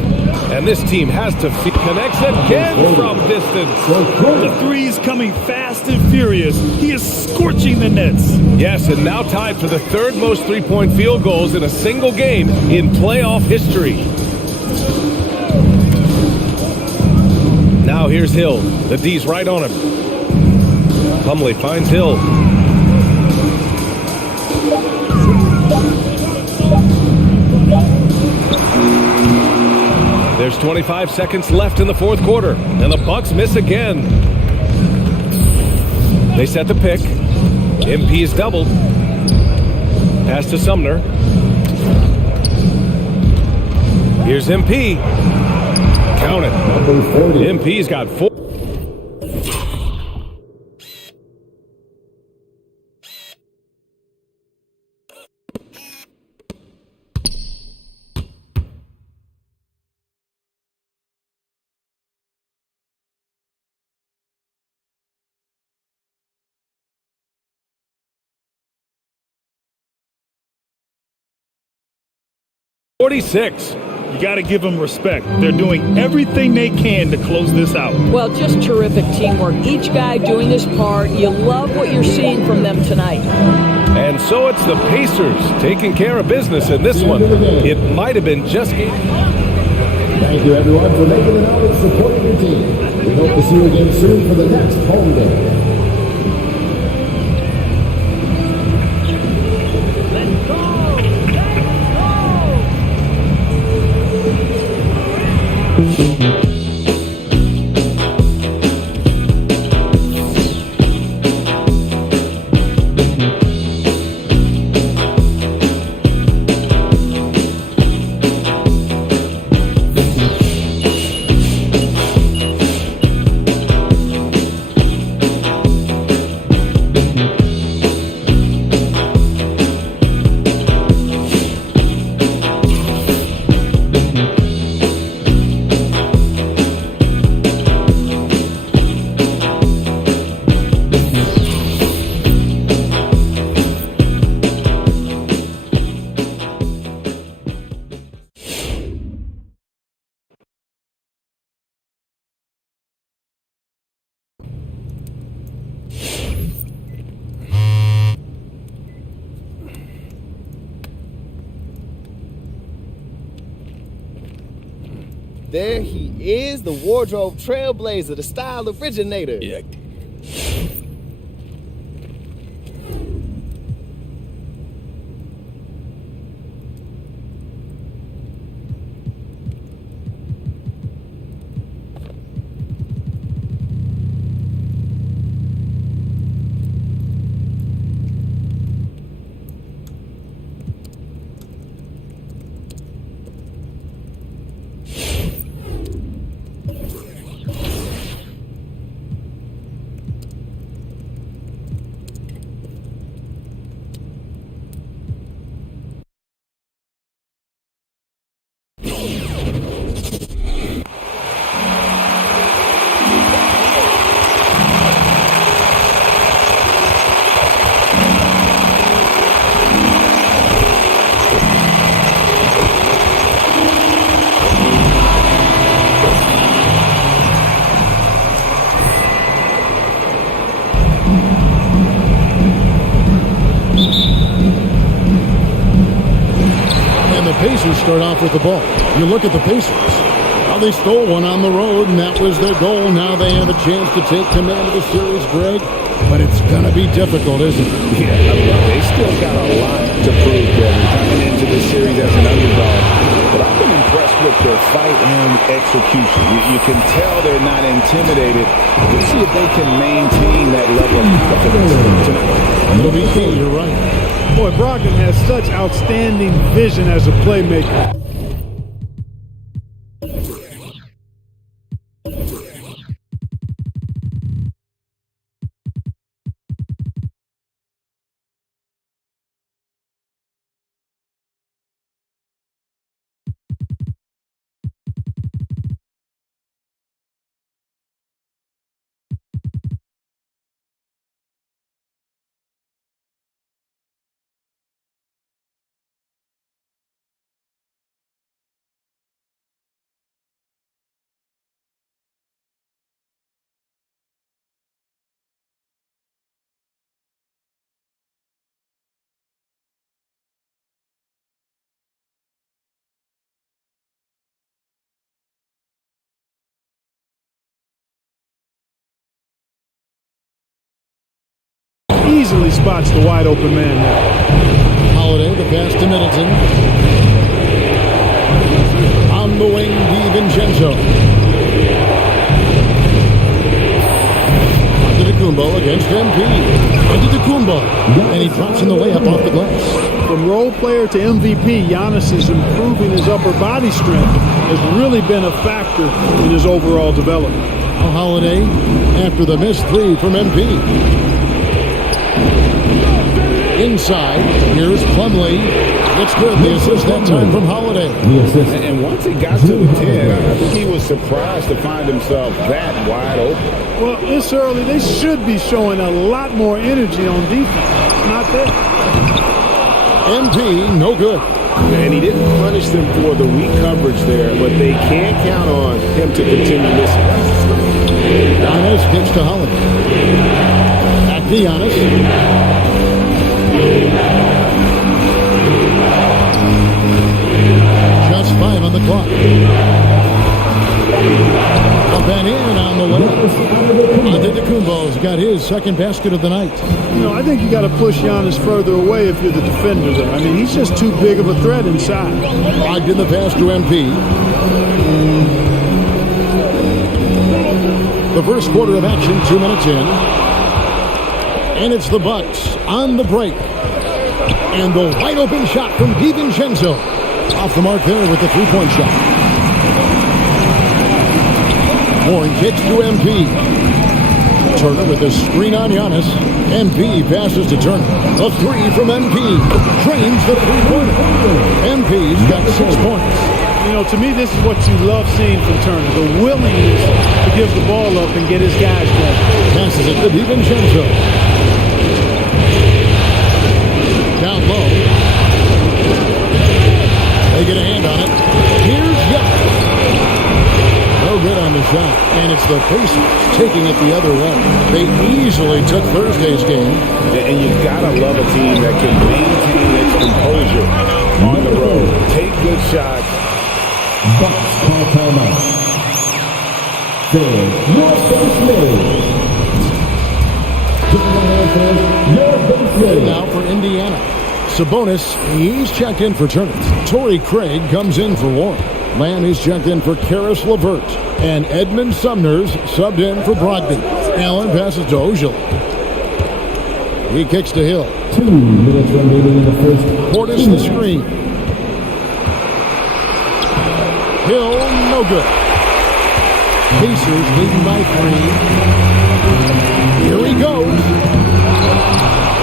And this team has to connects again from distance. The three's coming fast and furious. He is scorching the nets. Yes, and now tied for the 3rd most three-point field goals in a single game in playoff history. Now here's Hill. The D's right on him. Plumlee finds Hill. There's 25 seconds left in the 4th quarter, and the Bucks miss again. They set the pick. MP is doubled. Pass to Sumner. Here's MP. Count it. MP's got 4. You got to give them respect. They're doing everything they can to close this out. Well, just terrific teamwork. Each guy doing his part. You love what you're seeing from them tonight. And so it's the Pacers taking care of business in this one. It might have been just... Thank you, everyone, for making it out and supporting your team. We hope to see you again soon for the next home game. There he is, the wardrobe trailblazer, the style originator. Yeah. start off with the ball. You look at the Pacers. Well, they stole one on the road, and that was their goal. Now they have a chance to take command of the series, Greg. But it's going to be difficult, isn't it? Yeah, they still got a lot to prove, Kevin, coming into this series as an underdog. But I've been impressed with their fight and execution. You can tell they're not intimidated. Let's see if they can maintain that level of confidence tonight. It'll be key, you're right. Boy, Brogdon has such outstanding vision as a playmaker. Easily spots the wide open man there. Holiday, the pass to Middleton. On the wing, DiVincenzo. Antetokounmpo against MP. Antetokounmpo. And he drops in the layup off the glass. From role player to MVP, Giannis is improving his upper body strength. Has really been a factor in his overall development. Holiday after the missed three from MP. Inside, here's Plumlee. It's good. The assist that time from Holiday. And once he got to the 10, I think he was surprised to find himself that wide open. Well, this early, they should be showing a lot more energy on defense. It's not there. MP, no good. And he didn't punish them for the weak coverage there, but they can count on him to continue missing. Giannis kicks to Holiday. Back to Giannis. Just 5 on the clock. Up and in on the way. Antetokounmpo's got his second basket of the night. You know, I think you got to push Giannis further away if you're the defender there. I mean, he's just too big of a threat inside. Brogdon the pass to MP. The first quarter of action, 2 minutes in. And it's the Bucks on the break. And the wide open shot from DiVincenzo. Off the mark there with the three-point shot. Warren kicks to MP. Turner with the screen on Giannis. MP passes to Turner. A three from MP. Drains the three-pointer. MP's got 6 points. You know, to me, this is what you love seeing from Turner. The willingness to give the ball up and get his guys going. Passes it to DiVincenzo. Down low. They get a hand on it. Here's Giannis. No good on the shot. And it's the Pacers taking it the other way. They easily took Thursday's game. And you gotta love a team that can maintain its composure on the road. Take good shots. Bucks call timeout. Fans, your base made. Now for Indiana. Sabonis, he's checked in for Turner. Torrey Craig comes in for Warren. Lamb is checked in for Karis LeVert. And Edmund Sumner's subbed in for Brogdon. Allen passes to Ojala. He kicks to Hill. 2 minutes remaining in the first. Portis the screen. Hill, no good. Pacers leading by 3. Here he goes.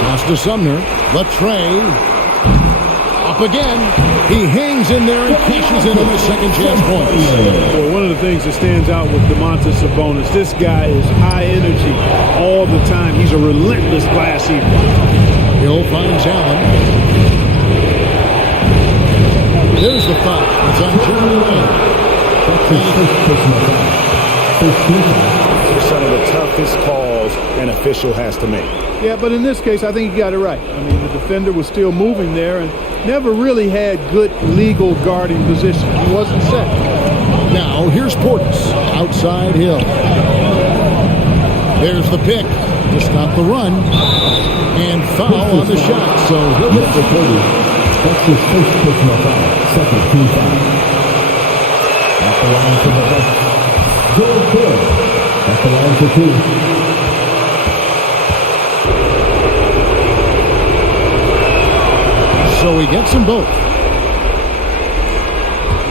Pass to Sumner. Latrey. Up again. He hangs in there and cashes in on the second chance points. Well, one of the things that stands out with Domantas Sabonis, this guy is high energy all the time. He's a relentless glass eater. Hill finds Allen. There's the foul. It's on Jeremy Lamb. Some of the toughest calls calls an official has to make. Yeah, but in this case, I think he got it right. I mean, the defender was still moving there and never really had good legal guarding position. He wasn't set. Now, here's Portis. Outside Hill. There's the pick to stop the run. And foul on the shot. So he'll hit the 30. That's his first personal foul. Second team foul. At the line for the Bucks. Joel Kidd. At the line for 2. So he gets them both.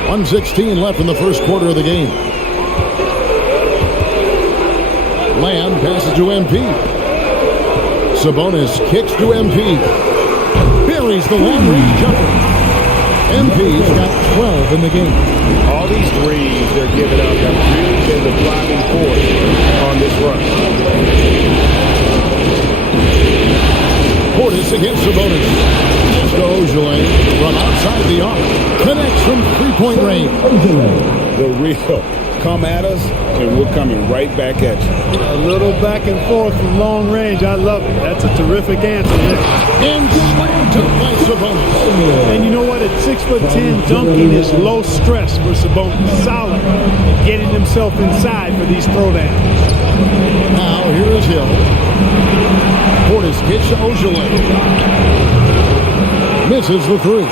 1:16 left in the first quarter of the game. Lamb passes to MP. Sabonis kicks to MP. Buries the long-range jumper. MP's got 12 in the game. All these threes they're giving up have really been the driving force on this run. Portis against Sabonis. It's to Ojale from outside the arc. Connects from three-point range. The real. Come at us, and we're coming right back at you. A little back and forth from long range. I love it. That's a terrific answer. And slammed by Sabonis. And you know what? At 6'10", dunking is low stress for Sabonis. Solid. Getting himself inside for these throwdowns. Now here is Hill. Portis gets to Ojale. Misses the three.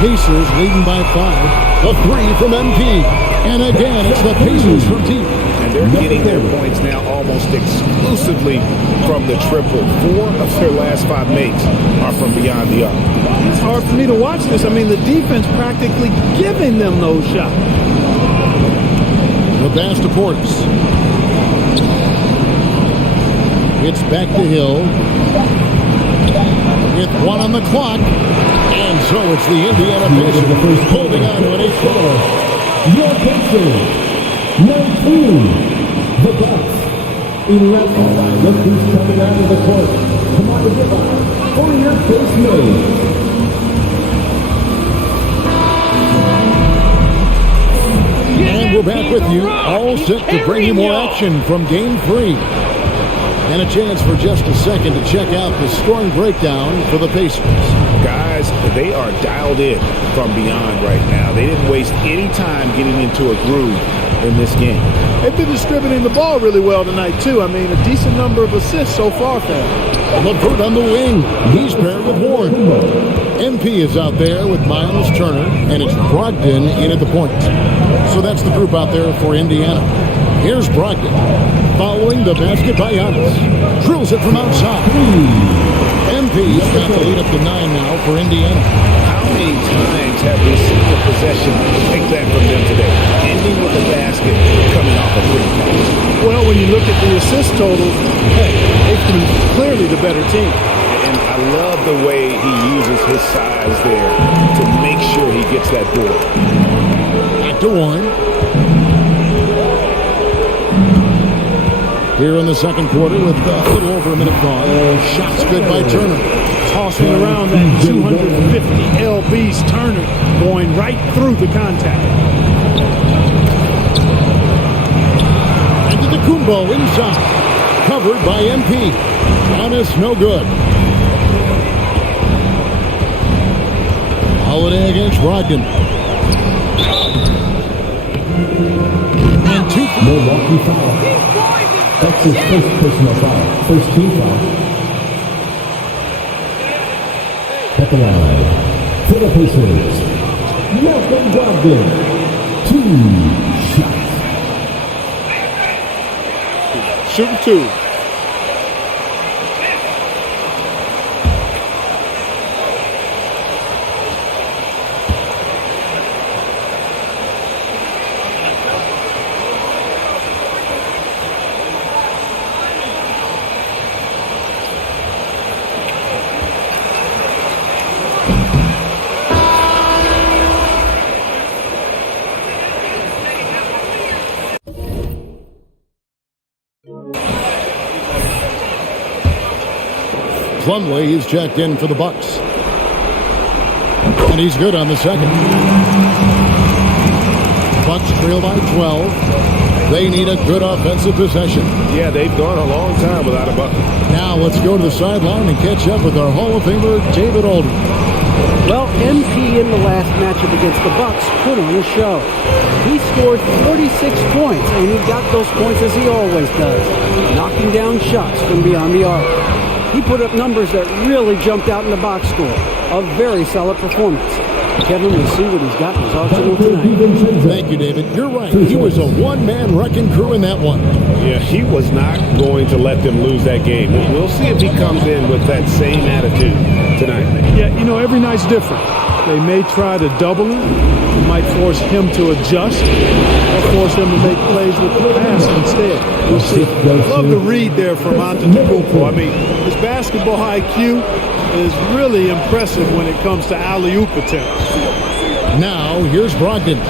Pacers leading by 5. The three from MP. And again, it's the Pacers from deep. And they're getting their points now almost exclusively from the triple. 4 of their last 5 makes are from beyond the arc. It's hard for me to watch this. I mean, the defense practically giving them those shots. The pass to Portis. It's back to Hill. With 1 on the clock. And so it's the Indiana Pacers holding on to an 8-4. Your Pacers, 19. The Bucks, 11. Look who's coming out of the court. Come on, goodbye. For your first move. And we're back with you, all set to bring you more action from Game 3. And a chance for just a second to check out the scoring breakdown for the Pacers. Guys, they are dialed in from beyond right now. They didn't waste any time getting into a groove in this game. They've been distributing the ball really well tonight, too. I mean, a decent number of assists so far for them. LeVert on the wing. He's paired with Ward. MP is out there with Miles Turner, and it's Brogdon in at the point. So that's the group out there for Indiana. Here's Brogdon. Following the basket by Giannis. Drills it from outside. MP's got the lead up to 9 now for Indiana. How many times have we seen a possession like that from them today? Ending with a basket coming off a three. Well, when you look at the assist totals, hey, they've been clearly the better team. And I love the way he uses his size there to make sure he gets that board. Back to Warren. Here in the second quarter with a little over a minute gone. Shots good by Turner. Tossing around that 250 lbs. Turner going right through the contact. Antetokounmpo inside. Covered by MP. Giannis no good. Holiday against Brogdon. And 2. Milwaukee foul. That's his first personal foul. First team foul. At the line. For the Pacers. Malcolm Brogdon. 2 shots. Shooting 2. Plumlee is checked in for the Bucks. And he's good on the second. Bucks trail by 12. They need a good offensive possession. Yeah, they've gone a long time without a bucket. Now let's go to the sideline and catch up with our Hall of Famer, David Aldridge. Well, MP in the last matchup against the Bucks put on a show. He scored 46 points, and he got those points as he always does, knocking down shots from beyond the arc. He put up numbers that really jumped out in the box score. A very solid performance. Kevin, we'll see what he's got in his arsenal tonight. Thank you, David. You're right. He was a one-man wrecking crew in that one. Yeah, he was not going to let them lose that game. We'll see if he comes in with that same attitude tonight. Yeah, you know, every night's different. They may try to double him. It might force him to adjust or force him to make plays with the pass instead. We'll see. Love the read there from Antetokounmpo. I mean, his basketball IQ is really impressive when it comes to alley-oop attempts. Now, here's Brogdon.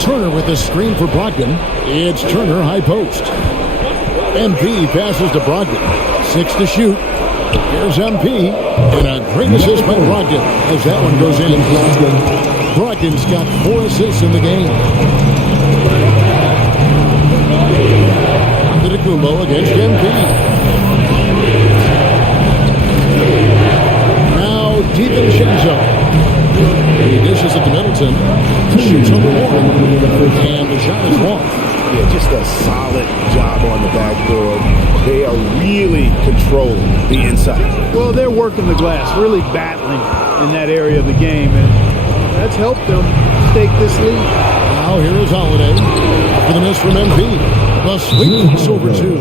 Turner with a screen for Brogdon. It's Turner high post. MP passes to Brogdon. 6 to shoot. Here's MP. And a great assist by Brogdon as that one goes in. Brogdon's got 4 assists in the game. Antetokounmpo against MP. DiVincenzo. He dishes it to Middleton. Shoots on the wall. And the shot is long. Yeah, just a solid job on the backboard. They are really controlling the inside. Well, they're working the glass, really battling in that area of the game, and that's helped them take this lead. Now here is Holiday for the miss from MP. The sweep is over 2.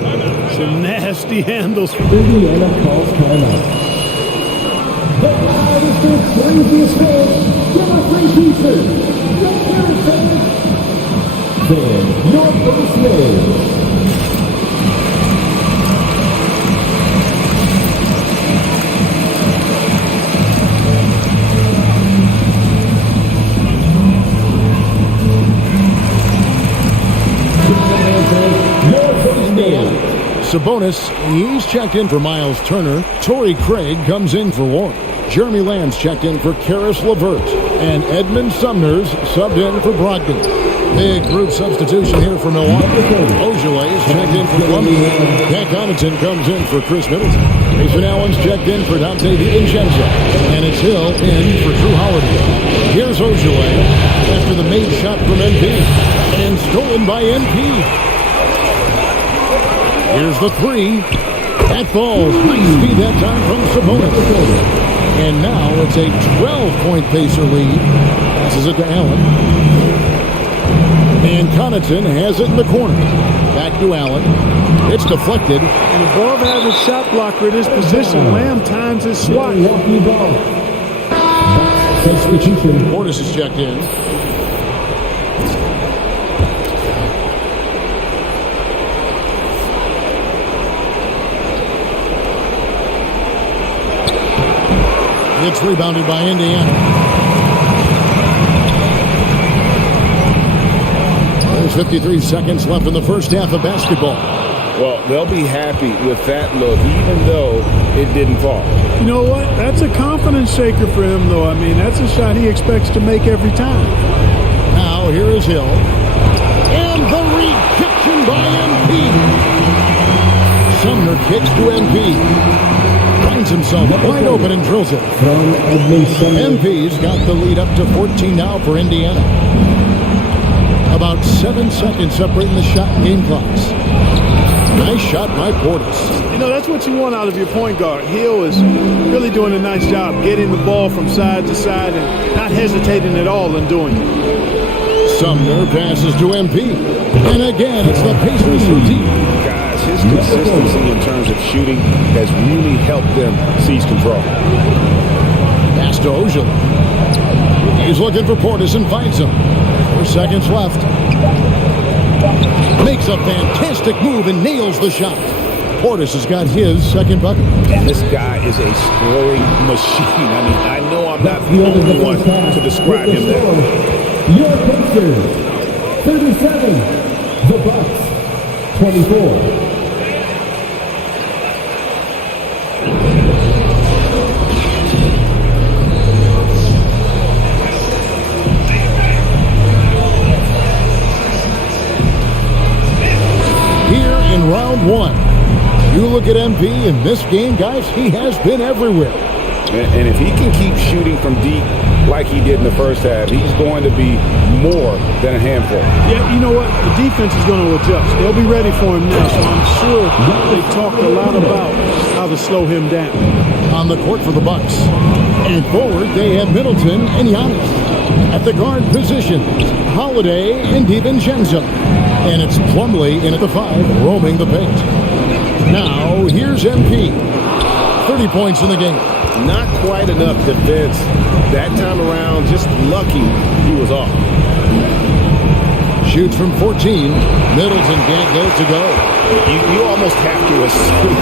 Some nasty handles. Indiana calls timeout. The crowd is the craziest fans. Give us 3 pieces. Your parents fan, your first name. Sabonis, he's checked in for Miles Turner. Torrey Craig comes in for Warren. Jeremy Lamb's checked in for Karis LeVert. And Edmund Sumner's subbed in for Brogdon. Big group substitution here for Milwaukee. Ojeley's checked in for Columbus. Pat Connaughton comes in for Chris Middleton. Mason Allen's checked in for Dante DiVincenzo. And it's Hill in for Drew Holiday. Here's Ojeley after the made shot from MP. And stolen by MP. Here's the 3. That falls. High speed that time from Sabonis. And now it's a 12-point Pacer lead. Passes it to Allen. And Connaughton has it in the corner. Back to Allen. It's deflected. An above-average shot blocker at his position. Lamb times his swat. Portis is checked in. It's rebounded by Indiana. There's 53 seconds left in the first half of basketball. Well, they'll be happy with that look, even though it didn't fall. You know what? That's a confidence shaker for him, though. I mean, that's a shot he expects to make every time. Now, here is Hill. And the rejection by MP. Sumner kicks to MP. Finds himself wide open and drills it. MP's got the lead up to 14 now for Indiana. About 7 seconds separating the shot and game clocks. Nice shot by Portis. You know, that's what you want out of your point guard. Hill is really doing a nice job getting the ball from side to side and not hesitating at all in doing it. Sumner passes to MP. And again, it's the Pacers routine. His consistency in terms of shooting has really helped them seize control. Pass to Ojeley. He's looking for Portis and finds him. 4 seconds left. Makes a fantastic move and nails the shot. Portis has got his second bucket. And this guy is a scoring machine. I mean, I know I'm not the only one to describe him there. Your Pacers, 37. The Bucks, 24. in round one. You look at MP in this game, guys, he has been everywhere. And if he can keep shooting from deep like he did in the first half, he's going to be more than a handful. Yeah, you know what? The defense is going to adjust. They'll be ready for him now, so I'm sure they talked a lot about how to slow him down. On the court for the Bucks. And forward, they have Middleton and Giannis. At the guard position, Holiday and DiVincenzo. And it's Plumlee in at the 5, roaming the paint. Now, here's MP. 30 points in the game. Not quite enough defense that time around. Just lucky he was off. Shoots from 14. Middleton can't get it to go. You almost have to assume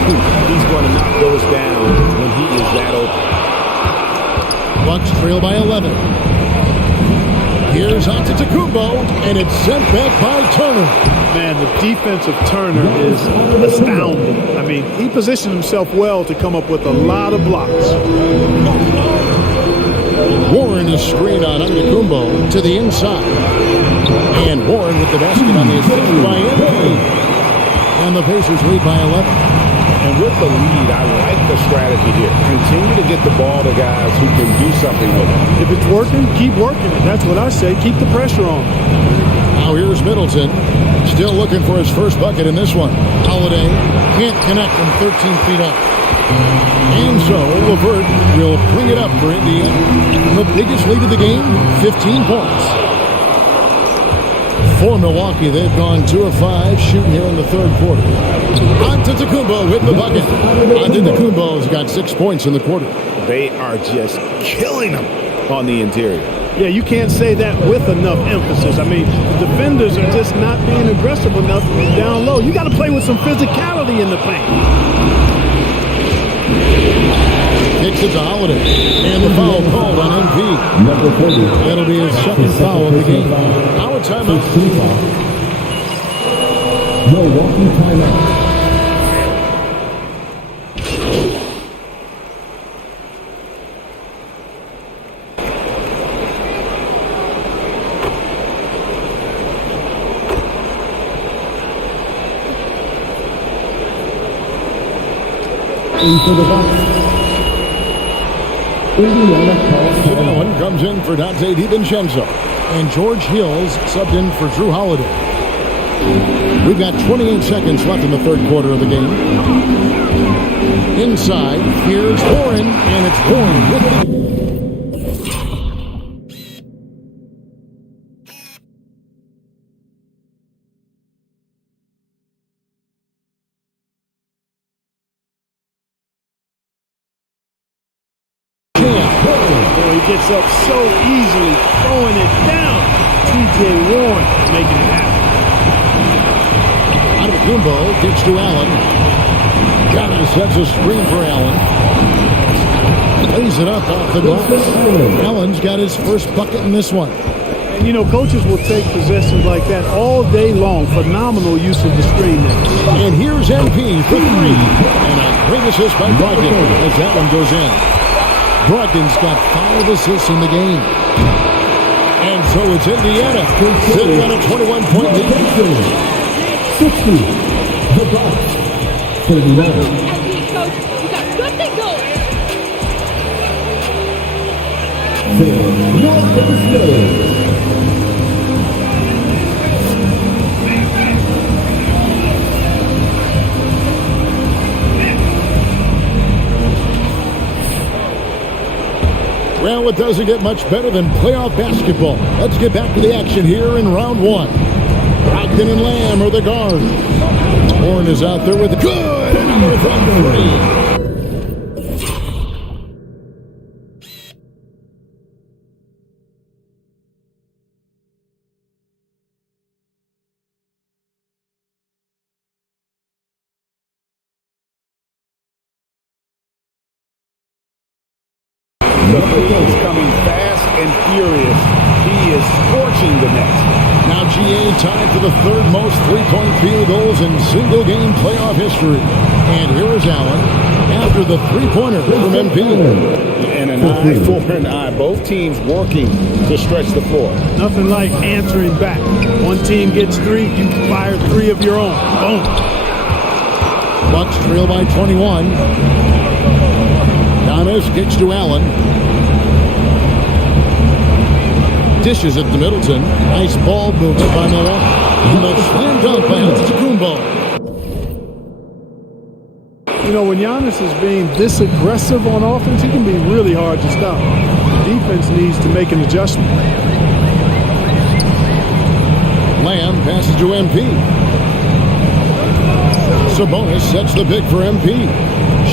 he's going to knock those down when he is that open. Bucks trail by 11. Here's Antetokounmpo, and it's sent back by Turner. Man, the defense of Turner is astounding. I mean, he positioned himself well to come up with a lot of blocks. Warren is screened on Antetokounmpo to the inside. And Warren with the basket on the assist by MP. And the Pacers lead by 11. And with the lead, I like the strategy here. Continue to get the ball to guys who can do something with it. If it's working, keep working it. That's what I say. Keep the pressure on. Now here's Middleton. Still looking for his first bucket in this one. Holiday can't connect from 13 feet up. And so LeVert will bring it up for Indiana. The biggest lead of the game, 15 points. For Milwaukee, they've gone 2 of 5 shooting here in the third quarter. Antetokounmpo with the bucket. Antetokounmpo's got 6 points in the quarter. They are just killing them on the interior. Yeah, you can't say that with enough emphasis. I mean, the defenders are just not being aggressive enough down low. You got to play with some physicality in the paint. Kicks it to Holiday. And the foul called on MP. Number 40. That'll be his second foul of the game. Our timeout. Milwaukee timeout. For the Bucks. Allen comes in for Dante DiVincenzo. And George Hill's subbed in for Drew Holiday. We've got 28 seconds left in the third quarter of the game. Inside, here's Warren, and it's Warren with the... Gets up so easily, throwing it down. T.J. Warren making it happen. Antetokounmpo gets to Allen. Giannis sets a screen for Allen. Lays it up off the glass. Allen's got his first bucket in this one. And you know, coaches will take possessions like that all day long. Phenomenal use of the screen there. And here's MP for 3. And a great assist by Brogdon as that one goes in. Brogdon's got 5 assists in the game. And so it's Indiana sitting on a 21-point lead. 60. The Bucks. 39. Coach, you got good thing going. North of the stage. Well, it doesn't get much better than playoff basketball. Let's get back to the action here in round 1. Brogdon and Lamb are the guards. Warren is out there with good. Another from 3. The is coming fast and furious. He is scorching the net. Now GA tied for the third most three-point field goals in single-game playoff history. And here is Allen after the three-pointer from MP. And an eye for an eye. Both teams working to stretch the floor. Nothing like answering back. One team gets 3, you fire 3 of your own. Boom. Bucks trail by 21. Giannis kicks to Allen. Dishes it to Middleton. Nice ball movement by Milwaukee. And the slam dunk by Antetokounmpo. You know, when Giannis is being this aggressive on offense, he can be really hard to stop. The defense needs to make an adjustment. Lamb passes to MP. Sabonis sets the pick for MP.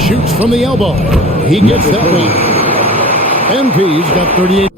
Shoots from the elbow. He gets that one. MP's got 38.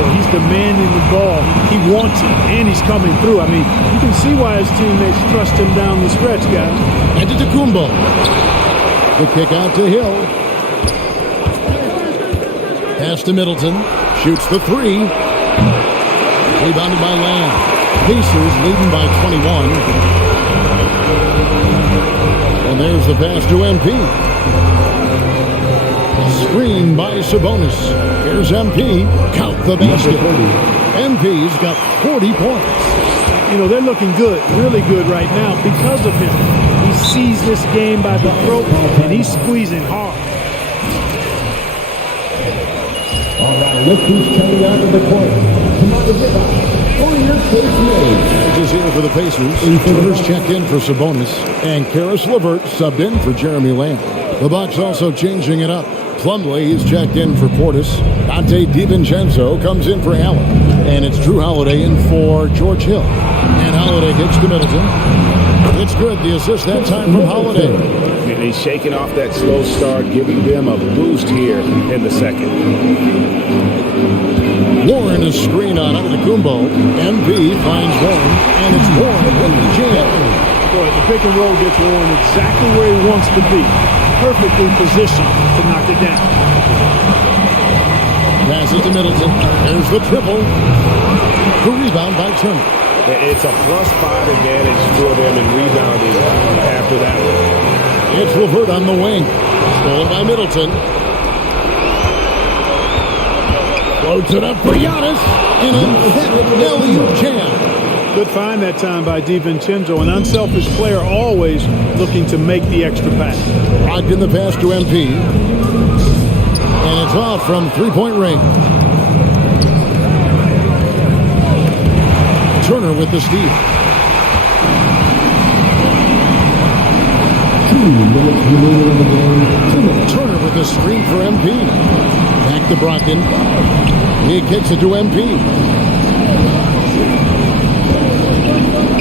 Well, he's demanding the ball. He wants it, and he's coming through. I mean, you can see why his teammates trust him down the stretch, guys. Antetokounmpo. The kick out to Hill. Pass to Middleton. Shoots the three. Rebounded by Lamb. Pacers leading by 21. And there's the pass to MP. Screen by Sabonis. Here's MP. Count the basket. MP's got 40 points. You know, they're looking good, really good right now because of him. He sees this game by the throat, and he's squeezing hard. All right, look who's coming out of the court. Come on, get up. On your face, Is here for the Pacers. Turner's checked in for Sabonis. And Karis LeVert subbed in for Jeremy Lamb. The Bucks also changing it up. Plumlee is checked in for Portis. Dante DiVincenzo comes in for Allen. And it's Drew Holiday in for George Hill. And Holiday kicks to Middleton. It's good. The assist that time from Holiday. And he's shaking off that slow start, giving them a boost here in the second. Warren is screen on Antetokounmpo. MP finds Warren. And it's Warren with the jam. Boy, the pick and roll gets Warren exactly where he wants to be. Perfectly positioned to knock it down. Passes to Middleton. There's the triple. The rebound by Turner. It's a +5 advantage for them in rebounding after that one. It's LeVert on the wing. Stolen by Middleton. Floats it up for Giannis. And an alley-oop jam. Good find that time by DiVincenzo, an unselfish player always looking to make the extra pass. Locked in the pass to MP. And it's off from three-point range. Turner with the steal. 2 minutes remaining in the game. Turner with the screen for MP. Back to Brogdon. He kicks it to MP.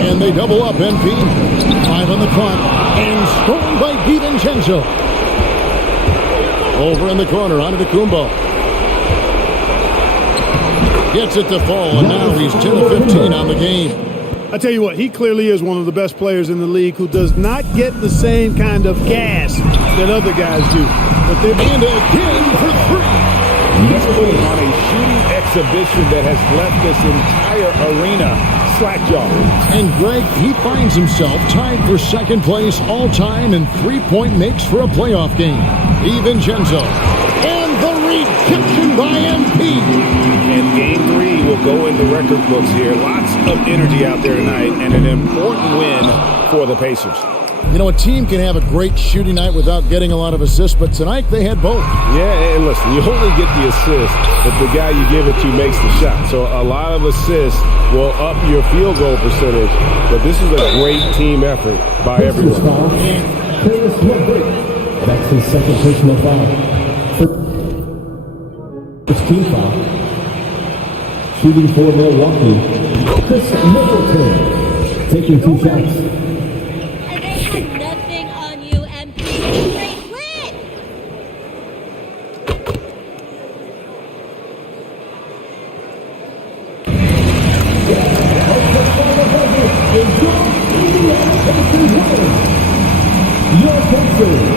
And they double up MP. 5 on the clock. And stolen by DiVincenzo. Over in the corner, Antetokounmpo. Gets it to fall, and now he's 10-15 on the game. I tell you what, he clearly is one of the best players in the league who does not get the same kind of gas that other guys do. But they're and again for three. He's putting on a shooting exhibition that has left this entire arena slack-jawed. And Greg, he finds himself tied for second place all-time in three-point makes for a playoff game. DiVincenzo. And the rejection by MP. And game 3 will go in the record books here. Lots of energy out there tonight and an important win for the Pacers. You know, a team can have a great shooting night without getting a lot of assists, but tonight they had both. Yeah, and listen, you only get the assist if the guy you give it to makes the shot. So a lot of assists will up your field goal percentage, but this is a great team effort by everyone. That's his second personal foul. First team foul. Shooting for Milwaukee. Chris Middleton taking 2 shots. Nothing on you, MP. Great win! Your Pacers.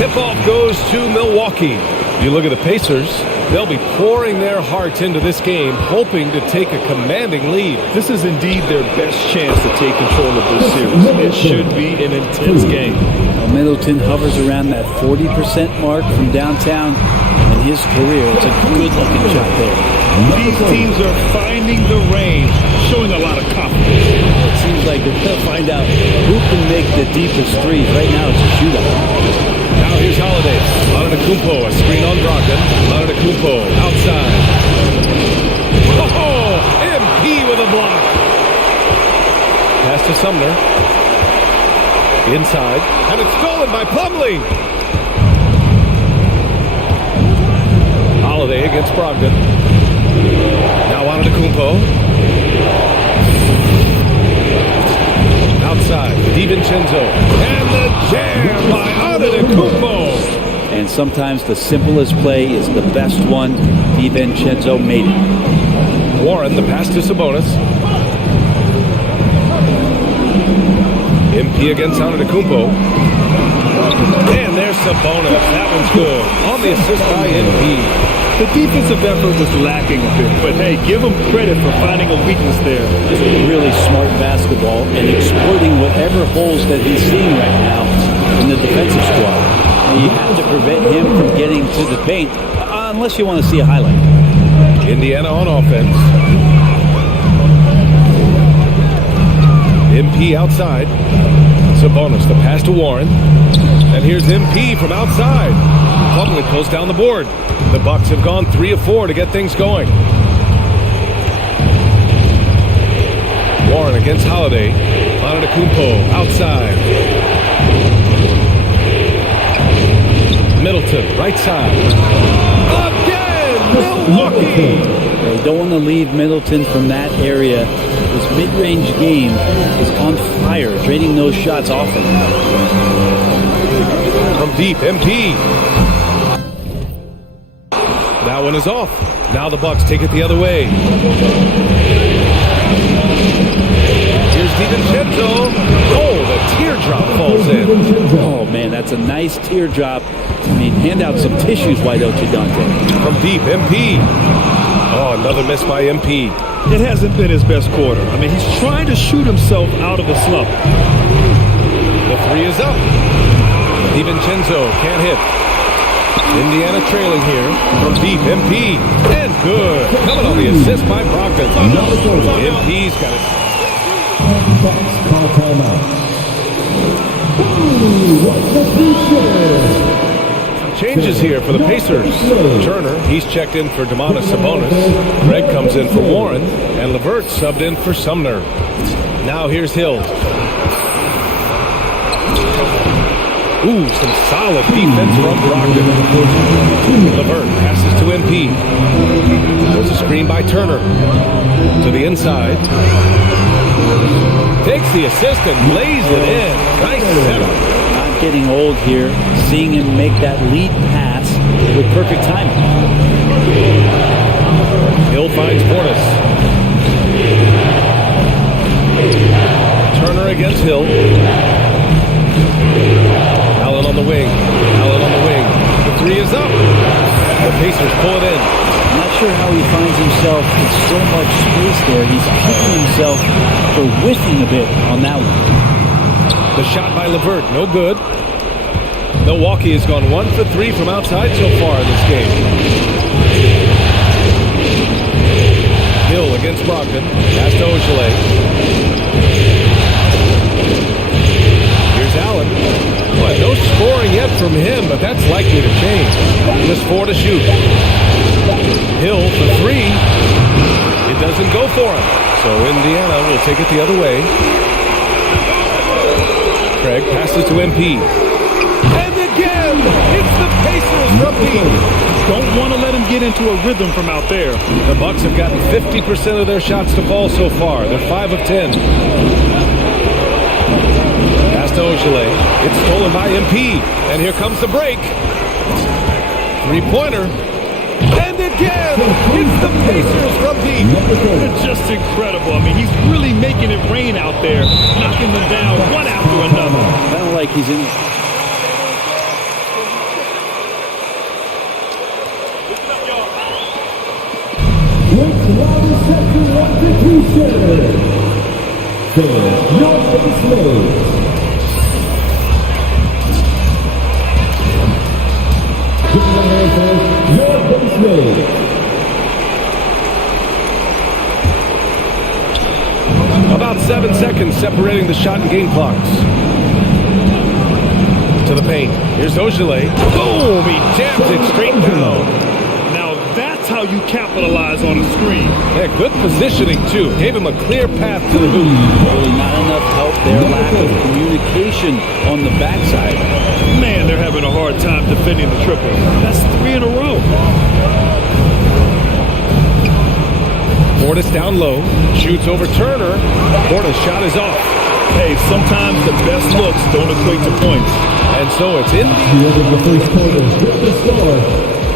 Tip-off goes to Milwaukee. You look at the Pacers, they'll be pouring their hearts into this game, hoping to take a commanding lead. This is indeed their best chance to take control of this series. It should be an intense game. Well, Middleton hovers around that 40% mark from downtown in his career. It's a good-looking shot there. These teams are finding the range, showing a lot of confidence. It seems like they're going to find out who can make the deepest threes. Right now, it's a shootout. Now here's Holiday. Antetokounmpo, a screen on Brogdon. Antetokounmpo outside. Oh, MP with a block. Pass to Sumner. Inside, and it's stolen by Plumlee. Holiday against Brogdon. Now Antetokounmpo. Outside, DiVincenzo. And the jam by Antetokounmpo. And sometimes the simplest play is the best one. DiVincenzo made it. Warren, the pass to Sabonis. MP against Antetokounmpo. And there's Sabonis. That one's good. On the assist by MP. The defensive effort was lacking a bit, but hey, give them credit for finding a weakness there. Really smart basketball and exploiting whatever holes that he's seeing right now in the defensive squad. You have to prevent him from getting to the paint, unless you want to see a highlight. Indiana on offense. MP outside. Sabonis, the pass to Warren. And here's MP from outside. Plumlee pulls down the board. The Bucks have gone 3 of 4 to get things going. Warren against Holiday. Antetokounmpo outside. Middleton, right side. Again, Milwaukee! They don't want to leave Middleton from that area. His mid-range game is on fire, draining those shots often. From deep, MP. That one is off. Now the Bucks take it the other way. Here's DiVincenzo. Oh, the teardrop falls in. Oh, man, that's a nice teardrop. I mean, hand out some tissues, why don't you, Dante? From deep, MP. Oh, another miss by MP. It hasn't been his best quarter. I mean, he's trying to shoot himself out of a slump. The three is up. DiVincenzo can't hit. Indiana trailing here. From deep, MP. And good. Coming on the assist by Brogdon. MP's got it. Changes here for the Pacers. Turner, he's checked in for Domantas Sabonis. Greg comes in for Warren. And LeVert subbed in for Sumner. Now here's Hill. Ooh, some solid defense from Brogdon. LeVert passes to MP. There's a screen by Turner. To the inside. Takes the assist and lays it in. Nice setup. Not getting old here. Seeing him make that lead pass with perfect timing. Hill finds Portis. Turner against Hill. Allen on the wing. Allen on the wing. The three is up. The Pacers pull it in. I'm not sure how he finds himself in so much space there. He's kicking himself for whiffing a bit on that one. The shot by LeVert, no good. Milwaukee has gone 1 for 3 from outside so far in this game. Hill against Brogdon. Pass to Ogilvy. Here's Allen. Well, no scoring yet from him, but that's likely to change. Just 4 to shoot. Hill for 3. It doesn't go for him. So Indiana will take it the other way. Craig passes to MP. And again, it's the Pacers from deep. Don't want to let him get into a rhythm from out there. The Bucks have gotten 50% of their shots to fall so far. They're 5 of 10. Pass to Ogilvy. It's stolen by MP. And here comes the break. Three-pointer. And again, it's the Pacers from deep. It's just incredible. I mean, he's really making it rain out there, knocking them down one after another. Kind of like he's in while the second one to Keita. Fans, your base made. Give them a hand, fans. Your base made. About 7 seconds separating the shot and game clocks. To the paint. Here's Ogilvy. Boom! He jams it straight down. Now that's how you capitalize on a screen. Yeah, good positioning, too. Gave him a clear path to the hoop. Really not enough help there. Lack of communication on the backside. Man, they're having a hard time defending the triple. That's 3 in a row. Portis down low. Shoots over Turner. Portis' shot is off. Hey, sometimes the best looks don't equate to points. And so it's in. The end of the first quarter. With the score.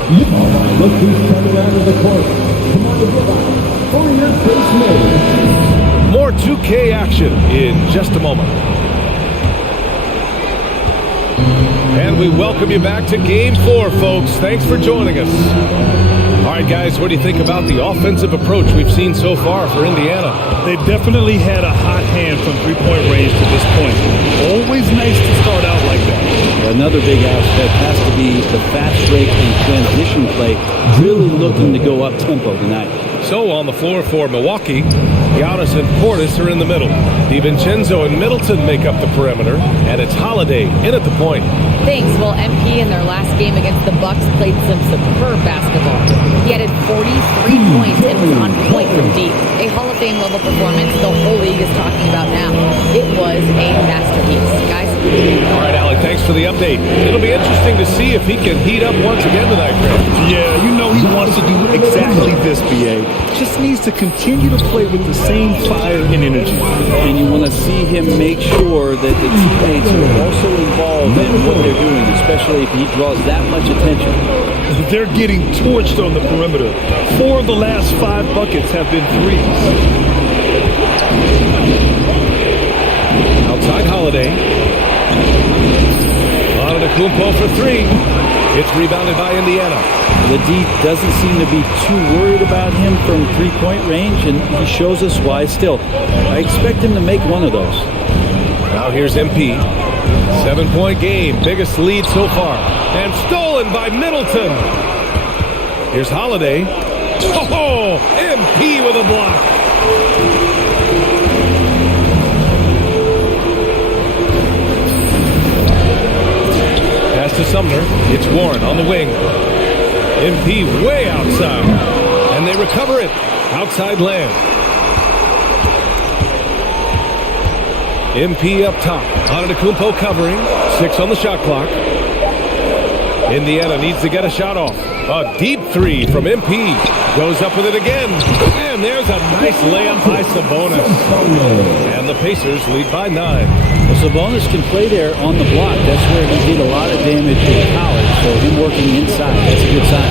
All right, look who's coming out of the court. Come on, goodbye. For your base made. More 2K action in just a moment. And we welcome you back to Game 4, folks. Thanks for joining us. All right, guys, what do you think about the offensive approach we've seen so far for Indiana? They've definitely had a hot hand from three-point range to this point. Always nice to start out like that. Another big aspect has to be the fast break and transition play. Really looking to go up tempo tonight. So on the floor for Milwaukee, Giannis and Portis are in the middle. DiVincenzo and Middleton make up the perimeter, and it's Holiday in at the point. Thanks. Well, MP in their last game against the Bucks played some superb basketball. He added 43 points and was on point from deep. A Hall of Fame level performance the whole league is talking about now. It was a masterpiece, guys. All right, Alec, thanks for the update. It'll be interesting to see if he can heat up once again tonight, Greg. Yeah, you know he wants to do exactly this, BA. Just needs to continue to play with the same fire and energy. And you want to see him make sure that the teammates are also involved in what they're doing, especially if he draws that much attention. They're getting torched on the perimeter. 4 of the last 5 buckets have been threes. Outside Holiday. Antetokounmpo for 3. It's rebounded by Indiana. The D doesn't seem to be too worried about him from three-point range, and he shows us why still. I expect him to make one of those. Now here's MP. 7-point game, biggest lead so far. And stolen by Middleton. Here's Holiday. Oh, MP with a block. Pass to Sumner. It's Warren on the wing. MP way outside. And they recover it. Outside land. MP up top. Antetokounmpo covering. 6 on the shot clock. Indiana needs to get a shot off. A deep 3 from MP. Goes up with it again. And there's a nice layup by Sabonis. And the Pacers lead by 9. Well, Sabonis can play there on the block. That's where he did a lot of damage in college. So him working inside, that's a good sign.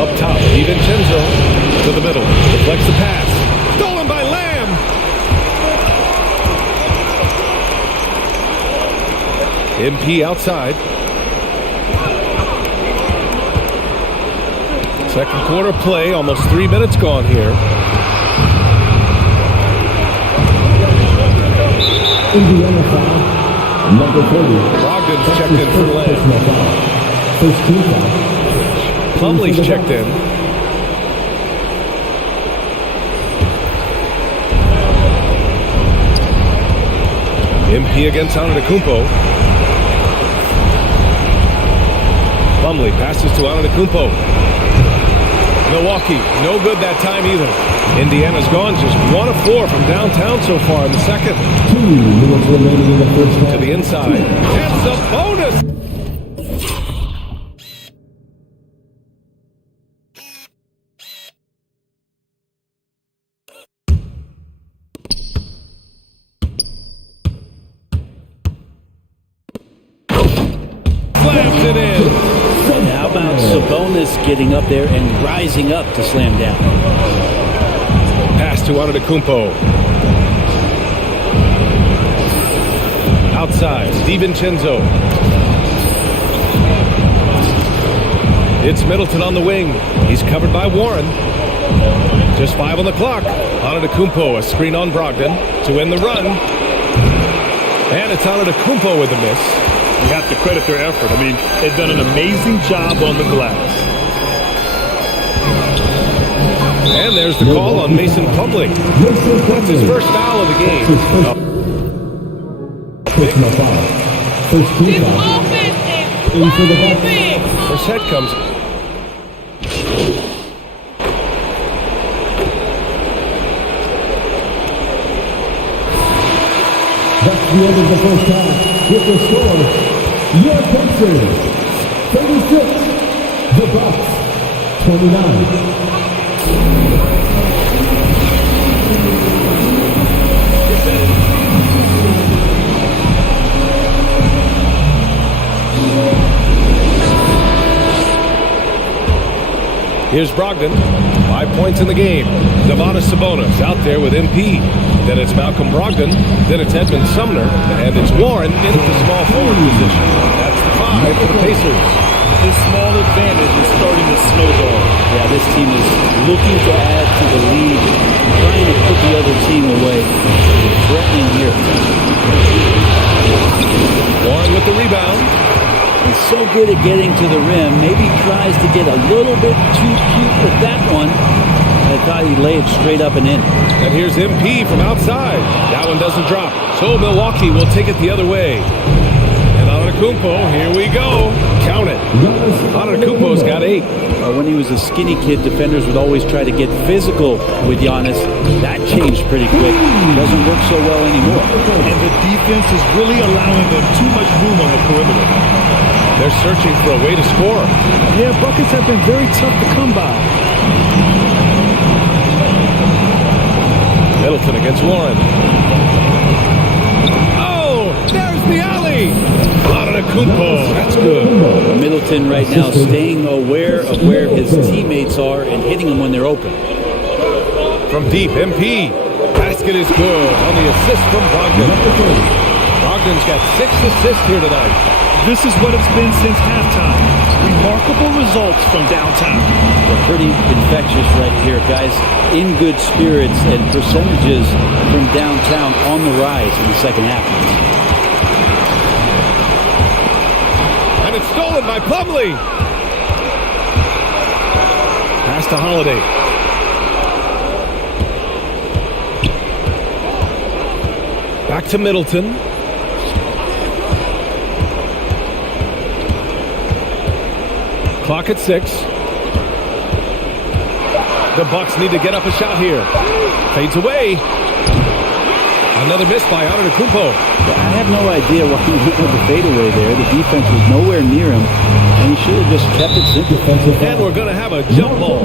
Up top, DiVincenzo to the middle. Deflects the pass. Stolen by Lamb. MP outside. Second quarter play, almost 3 minutes gone here. Indiana foul. Number 30. Brogdon's checked in for Lamb. First team foul. Plumlee's checked in. MP against Antetokounmpo. Plumlee passes to Antetokounmpo. Milwaukee, no good that time either. Indiana's gone just 1 of 4 from downtown so far in the second. 2 minutes remaining in the first half. To the inside. That's a bonus! Slams it in. How about Sabonis getting up there and rising up to slam down? Pass to Antetokounmpo. Outside, DiVincenzo. It's Middleton on the wing. He's covered by Warren. Just 5 on the clock. Antetokounmpo, a screen on Brogdon to win the run. And it's Antetokounmpo with the miss. You have to credit their effort. I mean, they've done an amazing job on the glass. And there's the call on Mason Plumlee. That's his first foul of the game. Personal foul. First team foul. For the Bucks. First head comes. That's the end of the first half. With the score, your Pacers 36, the Bucks 29. Here's Brogdon. 5 points in the game. Domantas Sabonis out there with MP. Then it's Malcolm Brogdon. Then it's Edmund Sumner. And it's Warren in the small forward position. That's the 5 for the Pacers. This small advantage is starting to snowball. Yeah, this team is looking to add to the lead, trying to put the other team away. Threatening here. Warren with the rebound. He's so good at getting to the rim. Maybe tries to get a little bit too cute with that one. I thought he'd lay it straight up and in. And here's MP from outside. That one doesn't drop. So Milwaukee will take it the other way. And Antetokounmpo, here we go. Count it. Antetokounmpo's got 8. When he was a skinny kid, defenders would always try to get physical with Giannis. That changed pretty quick. Doesn't work so well anymore. And the defense is really allowing them too much room on the perimeter. They're searching for a way to score. Yeah, buckets have been very tough to come by. Middleton against Warren. Oh, there's the alley. Antetokounmpo, that's good. Middleton right now staying aware of where his teammates are and hitting them when they're open. From deep, MP. Basket is good on the assist from Brogdon. Brogdon's got 6 assists here tonight. This is what it's been since halftime. Remarkable results from downtown. They're pretty infectious right here, guys. In good spirits and percentages from downtown on the rise in the second half. And it's stolen by Plumlee. Pass to Holiday. Back to Middleton. Clock at 6. The Bucks need to get up a shot here. Fades away. Another miss by Antetokounmpo. I have no idea why he went with the fadeaway there. The defense was nowhere near him, and he should have just kept it simple. And we're going to have a jump ball.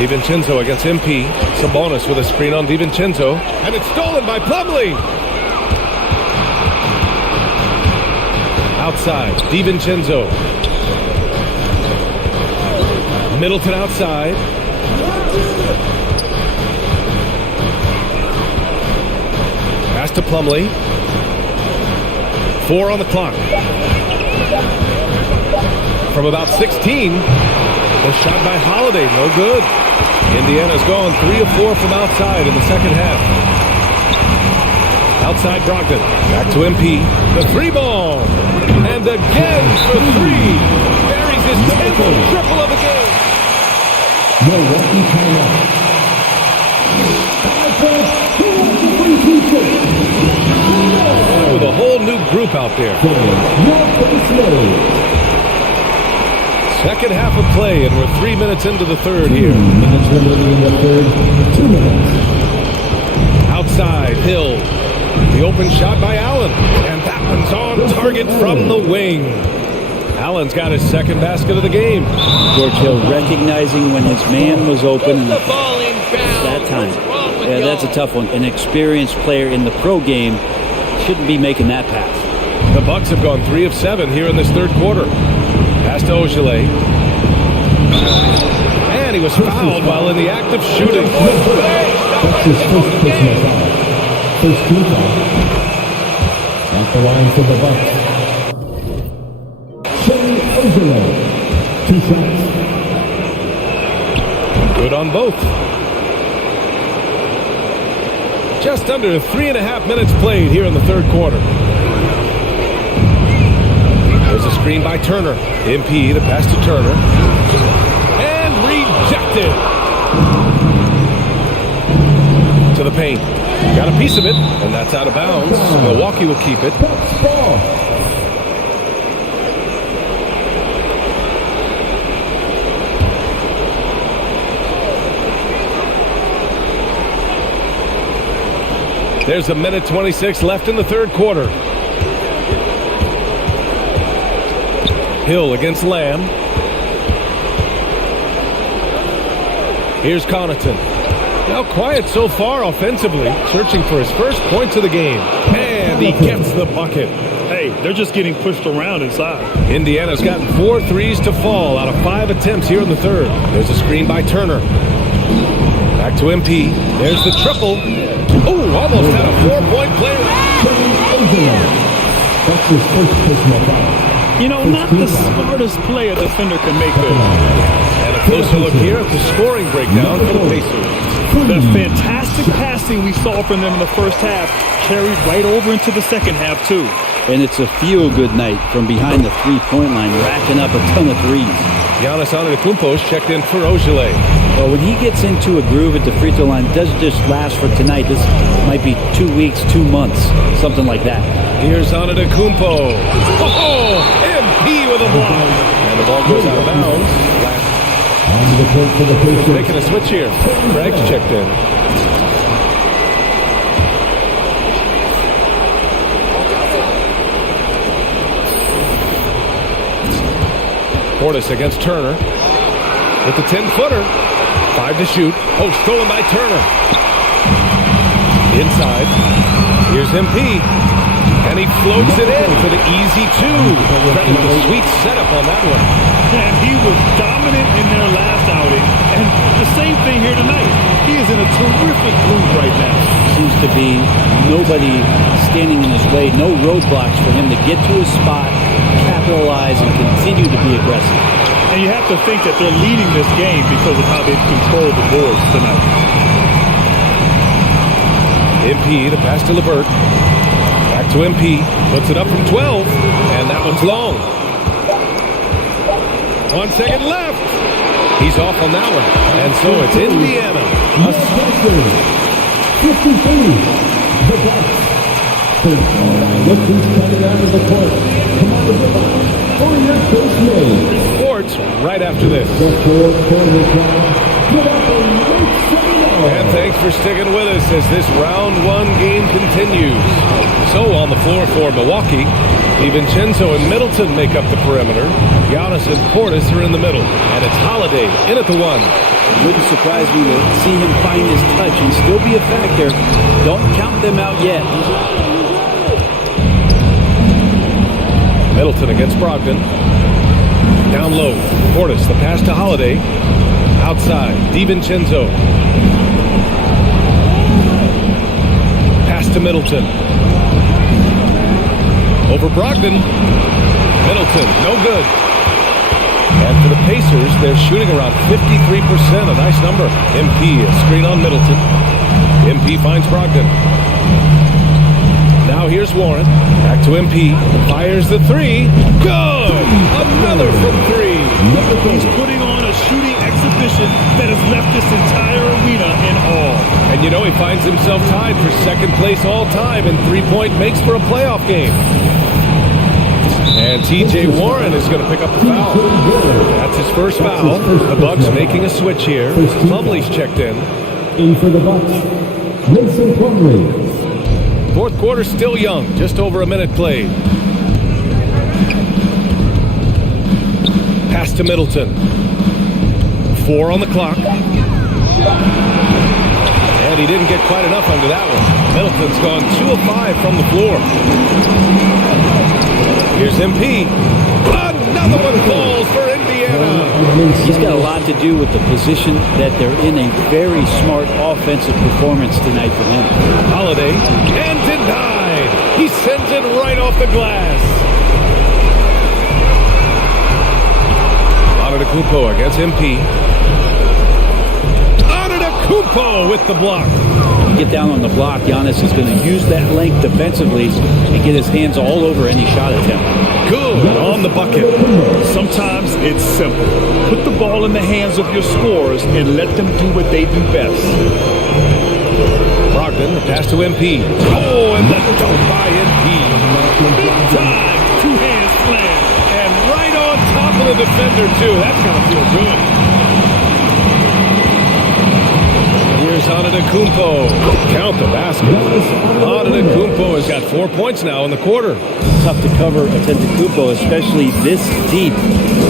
DiVincenzo against MP. Sabonis with a screen on DiVincenzo. And it's stolen by Plumlee. Outside, DiVincenzo. Middleton outside. Pass to Plumlee. 4 on the clock. From about 16. The shot by Holiday, no good. Indiana's gone 3 of 4 from outside in the second half. Outside Brogdon, back to MP. The 3 ball. And again for 3. Buries his 10th triple of the game. Milwaukee timeout. 5 With a whole new group out there. Second half of play, and we're 3 minutes into the third here. 2 minutes. Outside, Hill. The open shot by Allen. And that one's on target from the wing. Allen's got his second basket of the game. George Hill recognizing when his man was open. That time. Yeah, that's a tough one. An experienced player in the pro game shouldn't be making that pass. The Bucks have gone 3 of 7 here in this third quarter. Pass to Ogilvy. And he was fouled while in the act of shooting. That's his first personal foul. First team foul. At the line for the Bucks. Ozero. 2 shots. Good on both. Just under 3.5 minutes played here in the third quarter. There's a screen by Turner. MP, the pass to Turner. And rejected. To the paint. Got a piece of it, and that's out of bounds. Milwaukee will keep it. There's a minute 26 left in the third quarter. Hill against Lamb. Here's Connaughton. Now quiet so far offensively, searching for his first points of the game. And he gets the bucket. Hey, they're just getting pushed around inside. Indiana's gotten 4 threes to fall out of 5 attempts here in the third. There's a screen by Turner. Back to MP. There's the triple. Oh, almost had a 4-point play. That's his first personal foul. You know, not the smartest play a defender can make this. And a closer look here at the scoring breakdown for the Pacers. The fantastic passing we saw from them in the first half carried right over into the second half, too. And it's a feel-good night from behind the three-point line, racking up a ton of threes. Giannis Antetokounmpo checked in for Ogilvy. Well, when he gets into a groove at the free throw line, it doesn't just last for tonight. This might be 2 weeks, 2 months, something like that. Here's Antetokounmpo. Oh, MP with a block. And the ball goes out of bounds. Making a switch here. Craig's checked in. Portis against Turner with the 10-footer. 5 to shoot. Oh, stolen by Turner. Inside. Here's MP. And he floats it in for the easy 2. Credit the sweet setup on that one. And he was dominant in their last outing. And the same thing here tonight. He is in a terrific groove right now. Seems to be nobody standing in his way. No roadblocks for him to get to his spot, capitalize, and continue to be aggressive. And you have to think that they're leading this game because of how they've controlled the boards tonight. MP, the pass to LeVert. Back to MP. Puts it up from 12. And that one's long. 1 second left. He's off on that one. And so it's Indiana. 53. The Bucks. Look who's coming out of the court. Come on, for your first name. Sports right after this. And thanks for sticking with us as this round 1 game continues. So on the floor for Milwaukee, DiVincenzo and Middleton make up the perimeter. Giannis and Portis are in the middle. And it's Holiday in at the 1. It wouldn't surprise me to see him find his touch and still be a factor. Don't count them out yet. Middleton against Brogdon. Down low. Portis, the pass to Holiday. Outside. DiVincenzo. Pass to Middleton. Over Brogdon. Middleton, no good. And for the Pacers, they're shooting around 53%, a nice number. MP, a screen on Middleton. MP finds Brogdon. Now here's Warren. Back to MP. Fires the 3. Good! Another from 3. He's putting on a shooting exhibition that has left this entire arena in awe. And you know he finds himself tied for second place all time in three-point makes for a playoff game. And T.J. Warren is going to pick up the foul. That's his first foul. The Bucks making a switch here. Plumlee's checked in. In for the Bucks, Mason Plumlee. Fourth quarter still young. Just over a minute played. Pass to Middleton. 4 on the clock. And he didn't get quite enough under that one. Middleton's gone 2 of 5 from the floor. Here's MP. Another one falls for Indiana. Indiana. He's got a lot to do with the position that they're in. A very smart offensive performance tonight for him. Holiday, and denied. He sends it right off the glass. Antetokounmpo against MP. Antetokounmpo with the block. Get down on the block. Giannis is going to use that length defensively and get his hands all over any shot attempt. Good on the bucket. Sometimes it's simple. Put the ball in the hands of your scorers and let them do what they do best. Brogdon, the pass to MP. Oh, and the dunk by MP. Big time. Two-hand slam. And right on top of the defender, too. That's got to feel good. Here's Antetokounmpo. Count the basket. Antetokounmpo has got 4 points now in the quarter. Tough to cover Antetokounmpo, especially this deep.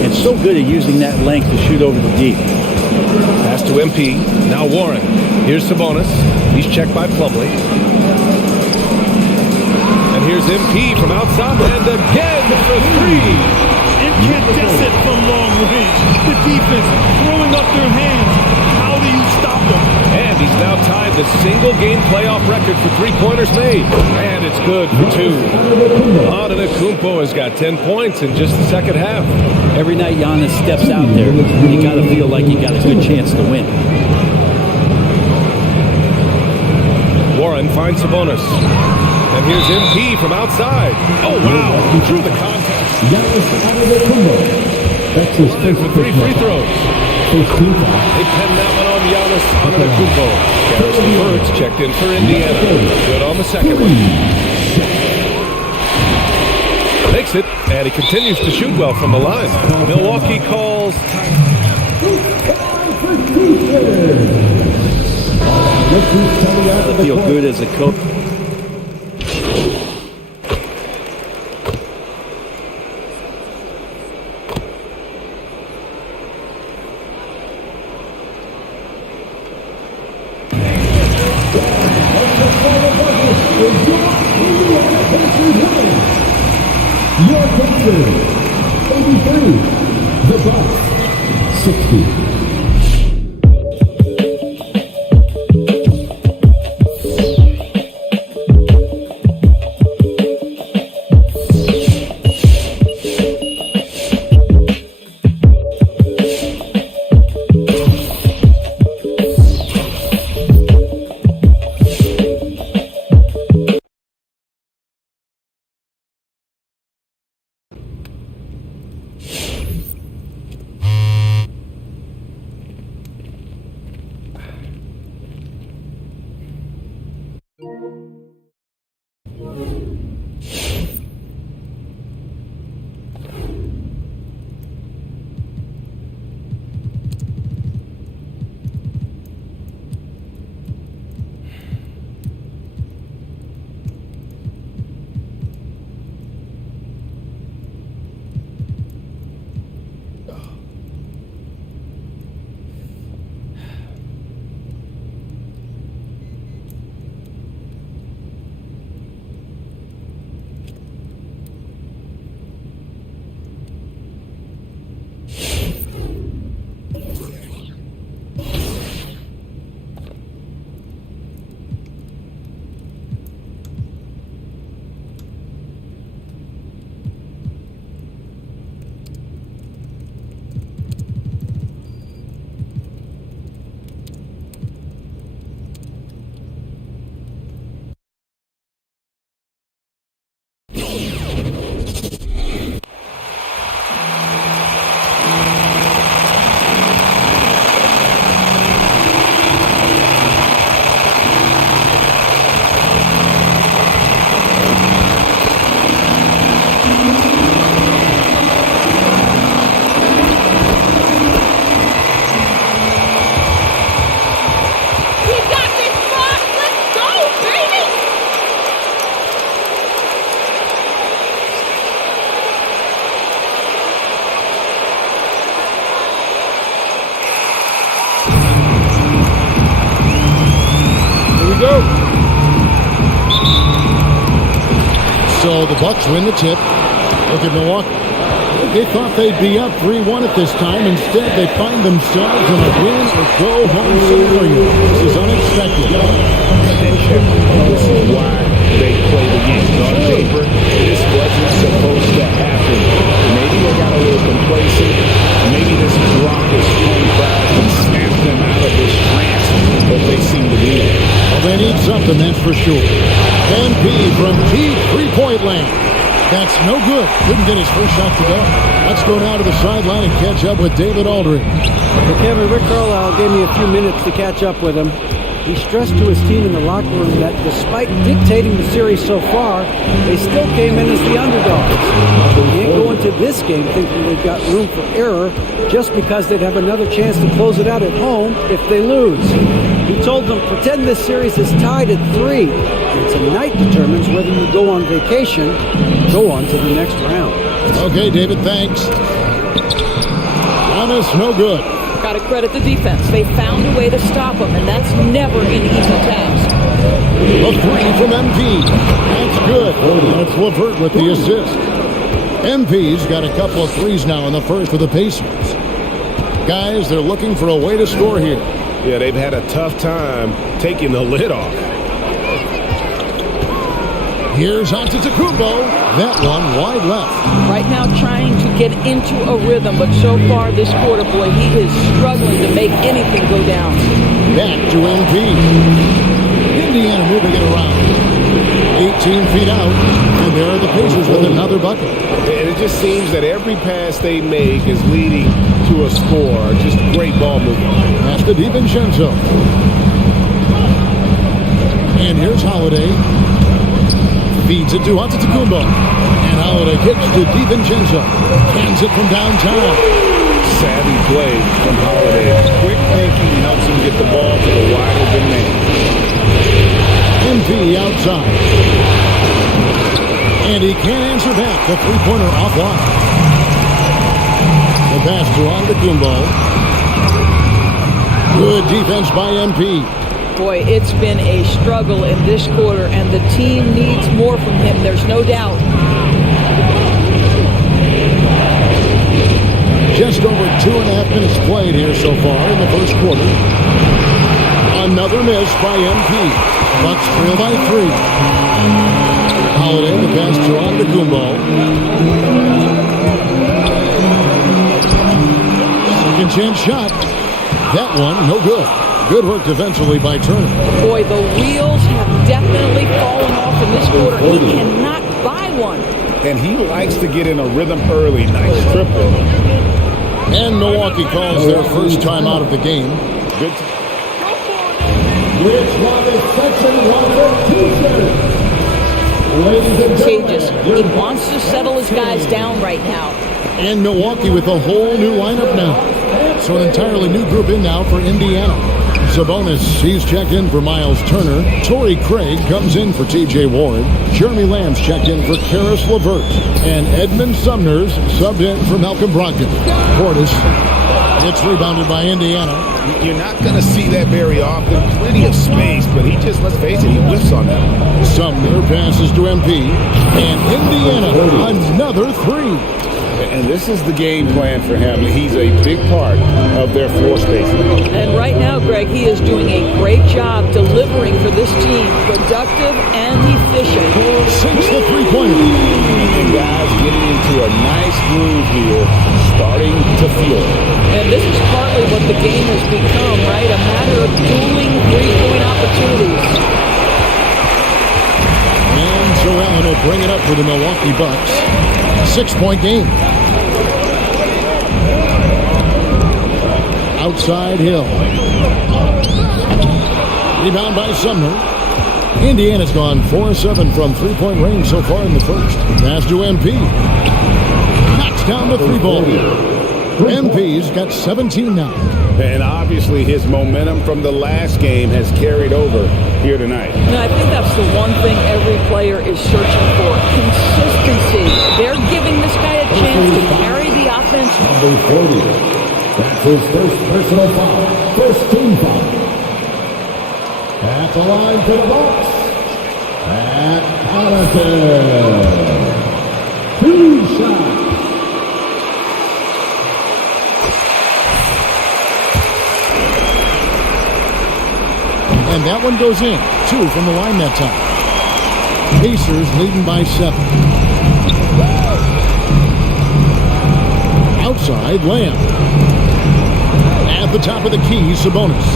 And so good at using that length to shoot over the deep. Pass to MP. Now Warren. Here's Sabonis. He's checked by Plumlee. And here's MP from outside. And again for three. Incandescent from long range. The defense throwing up their hands. How do you stop them? And he's now tied the single-game playoff record for three-pointers made. And it's good for two. Antetokounmpo has got 10 points in just the second half. Every night Giannis steps out there, you got to feel like you got a good chance to win. Warren finds Sabonis. And here's MP from outside. Oh, wow. Through the contest. That's his Line for three free throws. They pin that one on Giannis Antetokounmpo. Garrison Birds checked in for Indiana. Good on the second one. Makes it, and he continues to shoot well from the line. Milwaukee calls time. I feel good as a coach. Your Pacers, 83. The Bucks, 60. So the Bucks win the tip. Look at Milwaukee. They thought they'd be up 3-1 at this time. Instead, they find themselves in a win or go home scenario. This is unexpected. This is why they play the game. On paper, this wasn't supposed to happen. Maybe they got a little complacent. Maybe this drop this home crowd can snap them out of this trance that they seem to be in. Well, they need something, that's for sure. MP from deep three-point land. That's no good. Couldn't get his first shot to go. Let's go now to the sideline and catch up with David Aldridge. Well, Kevin, Rick Carlisle gave me a few minutes to catch up with him. He stressed to his team in the locker room that despite dictating the series so far, they still came in as the underdogs. They can't go into this game thinking they've got room for error just because they'd have another chance to close it out at home if they lose. He told them, pretend this series is tied at 3. And tonight determines whether you go on vacation or go on to the next round. Okay, David, thanks. Giannis, no good. Got to credit the defense. They found a way to stop him, and that's never an easy task. A three from MP. That's good. That's LeVert with the assist. MP's got a couple of threes now in the first for the Pacers. Guys, they're looking for a way to score here. Yeah, they've had a tough time taking the lid off. Here's Antetokounmpo. That one wide left. Right now trying to get into a rhythm, but so far this quarter, boy, he is struggling to make anything go down. Back to MP. Indiana moving it around. 18 feet out, and there are the Pacers with another bucket. And it just seems that every pass they make is leading to a score. Just great ball movement. That's the DiVincenzo. And here's Holiday. Feeds it to Antetokounmpo. And Holiday kicks to DiVincenzo. Hands it from downtown. Savvy play from Holiday. Quick thinking helps him get the ball to the wide open man. MP outside. And he can't answer back. The three-pointer offline. The pass to Antetokounmpo. Good defense by MP. Boy, it's been a struggle in this quarter, and the team needs more from him. There's no doubt. Just over 2.5 minutes played here so far in the first quarter. Another miss by MP. Bucks trail by 3. Holiday, the pass to Antetokounmpo. Second chance shot. That one, no good. Good work defensively by Turner. Boy, the wheels have definitely fallen off in this quarter. He cannot buy one. And he likes to get in a rhythm early. Nice triple. And Milwaukee calls their first time out of the game. Good. Which one is section 1 Contagious. He wants to settle his guys down right now. And Milwaukee with a whole new lineup now. So an entirely new group in now for Indiana. Sabonis, he's checked in for Miles Turner. Torrey Craig comes in for T.J. Ward. Jeremy Lamb's checked in for Karis LeVert. And Edmund Sumner's subbed in for Malcolm Brogdon. Portis, it's rebounded by Indiana. You're not going to see that very often. Plenty of space, but he just, let's face it, he whiffs on that. Sumner passes to MP. And Indiana, another three. And this is the game plan for him. He's a big part of their floor spacing. And right now, Greg, he is doing a great job delivering for this team. Productive and efficient. Sinks the three-pointer. And guys getting into a nice groove here, starting to feel it. And this is partly what the game has become, right? A matter of dueling three-point opportunities. And Joe Allen will bring it up for the Milwaukee Bucks. 6-point game. Outside Hill. Rebound by Sumner. Indiana's gone 4-7 from three-point range so far in the first. Pass to MP. Knocks down the three ball. MP's got 17 now. And obviously his momentum from the last game has carried over here tonight. And I think that's the one thing every player is searching for. Consistency. They're giving this guy a chance to carry the offense. Number 40. That's his first personal foul. First team foul. At the line for the Bucks. And Allison. 2 shots. And that one goes in. 2 from the line that time. Pacers leading by 7. Outside, Lamb. At the top of the key, Sabonis.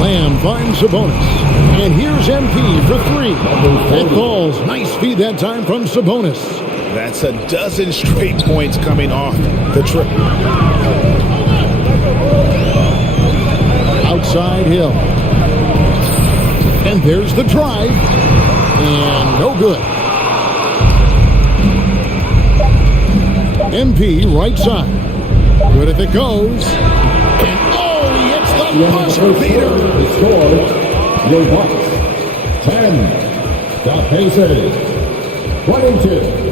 Lamb finds Sabonis. And here's MP for 3. That falls. Nice feed that time from Sabonis. That's a dozen straight points coming off the triple. Outside Hill. And there's the drive. And no good. MP right side. Good if it goes. And oh, he hits the buzzer beater. The score, your Bucks 10. The Pacers 22.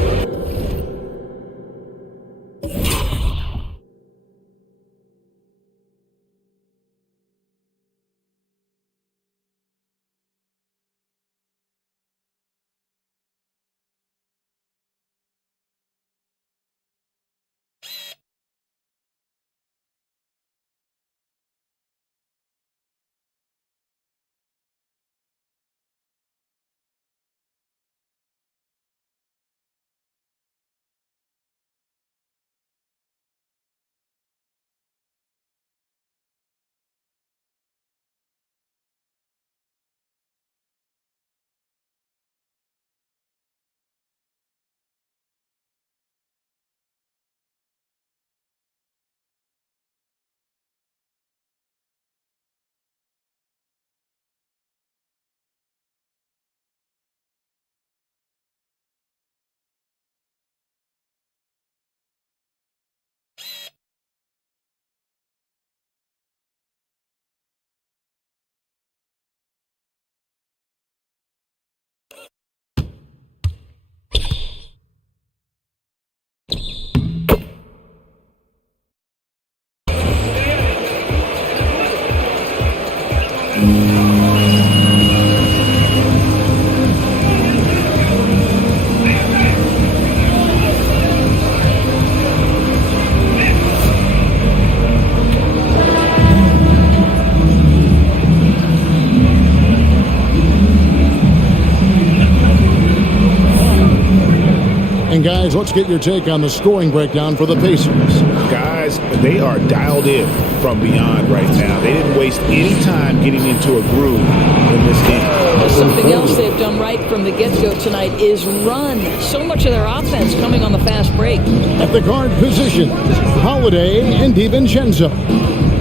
And guys, let's get your take on the scoring breakdown for the Pacers. Guys, they are dialed in from beyond right now. They didn't waste any time getting into a groove in this game. Something else they've done right from the get-go tonight is run. So much of their offense coming on the fast break. At the guard position, Holiday and DiVincenzo.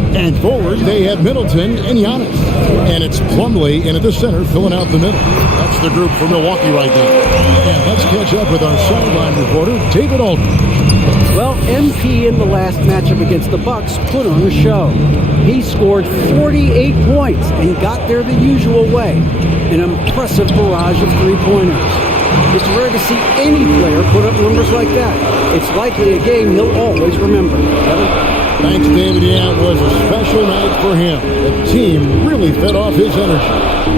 And forward, they have Middleton and Giannis. And it's Plumlee in at the center, filling out the middle. That's the group for Milwaukee right now. And let's catch up with our sideline reporter, David Aldridge. Well, MP in the last matchup against the Bucks put on a show. He scored 48 points and got there the usual way. An impressive barrage of three-pointers. It's rare to see any player put up numbers like that. It's likely a game he'll always remember. Kevin? Thanks, David. Yeah, it was a special night for him. The team really fed off his energy.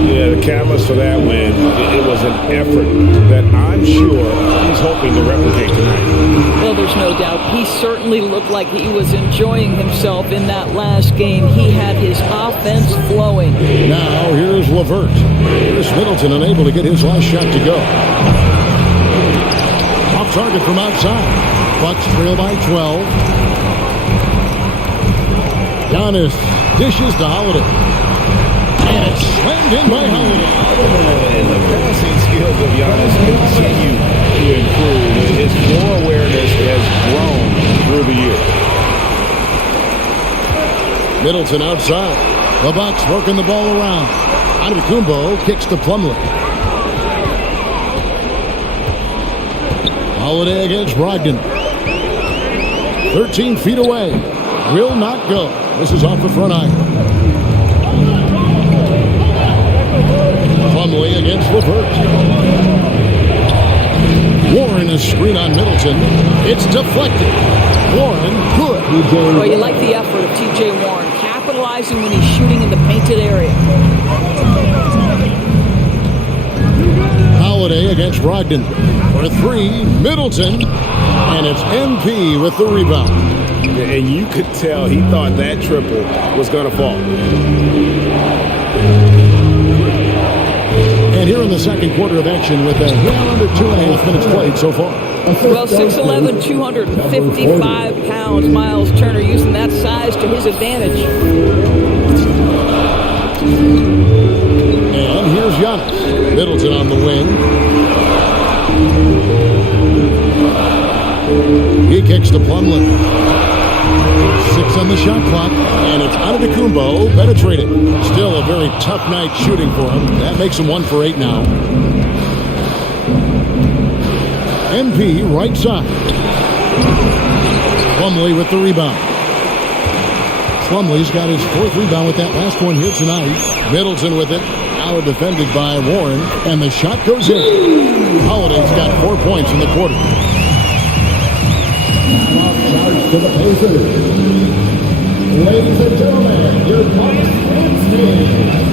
Yeah, the catalyst for that win, it was an effort that I'm sure he's hoping to replicate tonight. Well, there's no doubt. He certainly looked like he was enjoying himself in that last game. He had his offense flowing. Now, here's LeVert. Here's Middleton unable to get his last shot to go. Off target from outside. Bucks trail by 12. Giannis dishes to Holiday. And it's slammed in by Holiday. And the passing skills of Giannis continue to improve. His floor awareness has grown through the year. Middleton outside. The Bucks working the ball around. Antetokounmpo kicks to Plumlee. Holiday against Brogdon. 13 feet away. Will not go. This is off the front iron. Plumlee against LeVert. Warren is screen on Middleton. It's deflected. Warren, good. Well, you like the effort of T.J. Warren, capitalizing when he's shooting in the painted area. Holiday against Brogdon. For 3, Middleton. And it's MP with the rebound. And you could tell he thought that triple was going to fall. And here in the second quarter of action with a hair under 2.5 minutes played so far. Well, 6'11", 255 pounds. Miles Turner using that size to his advantage. And here's Giannis. Middleton on the wing. He kicks to Plumlee. 6 on the shot clock, and it's Antetokounmpo penetrating. Still a very tough night shooting for him. That makes him 1 for 8 now. MP right side. Plumlee with the rebound. Plumlee's got his 4th rebound with that last one here tonight. Middleton with it. Now defended by Warren, and the shot goes in. Holiday's got 4 points in the quarter. To the Pacers. Ladies and gentlemen, your Bucks and Steve.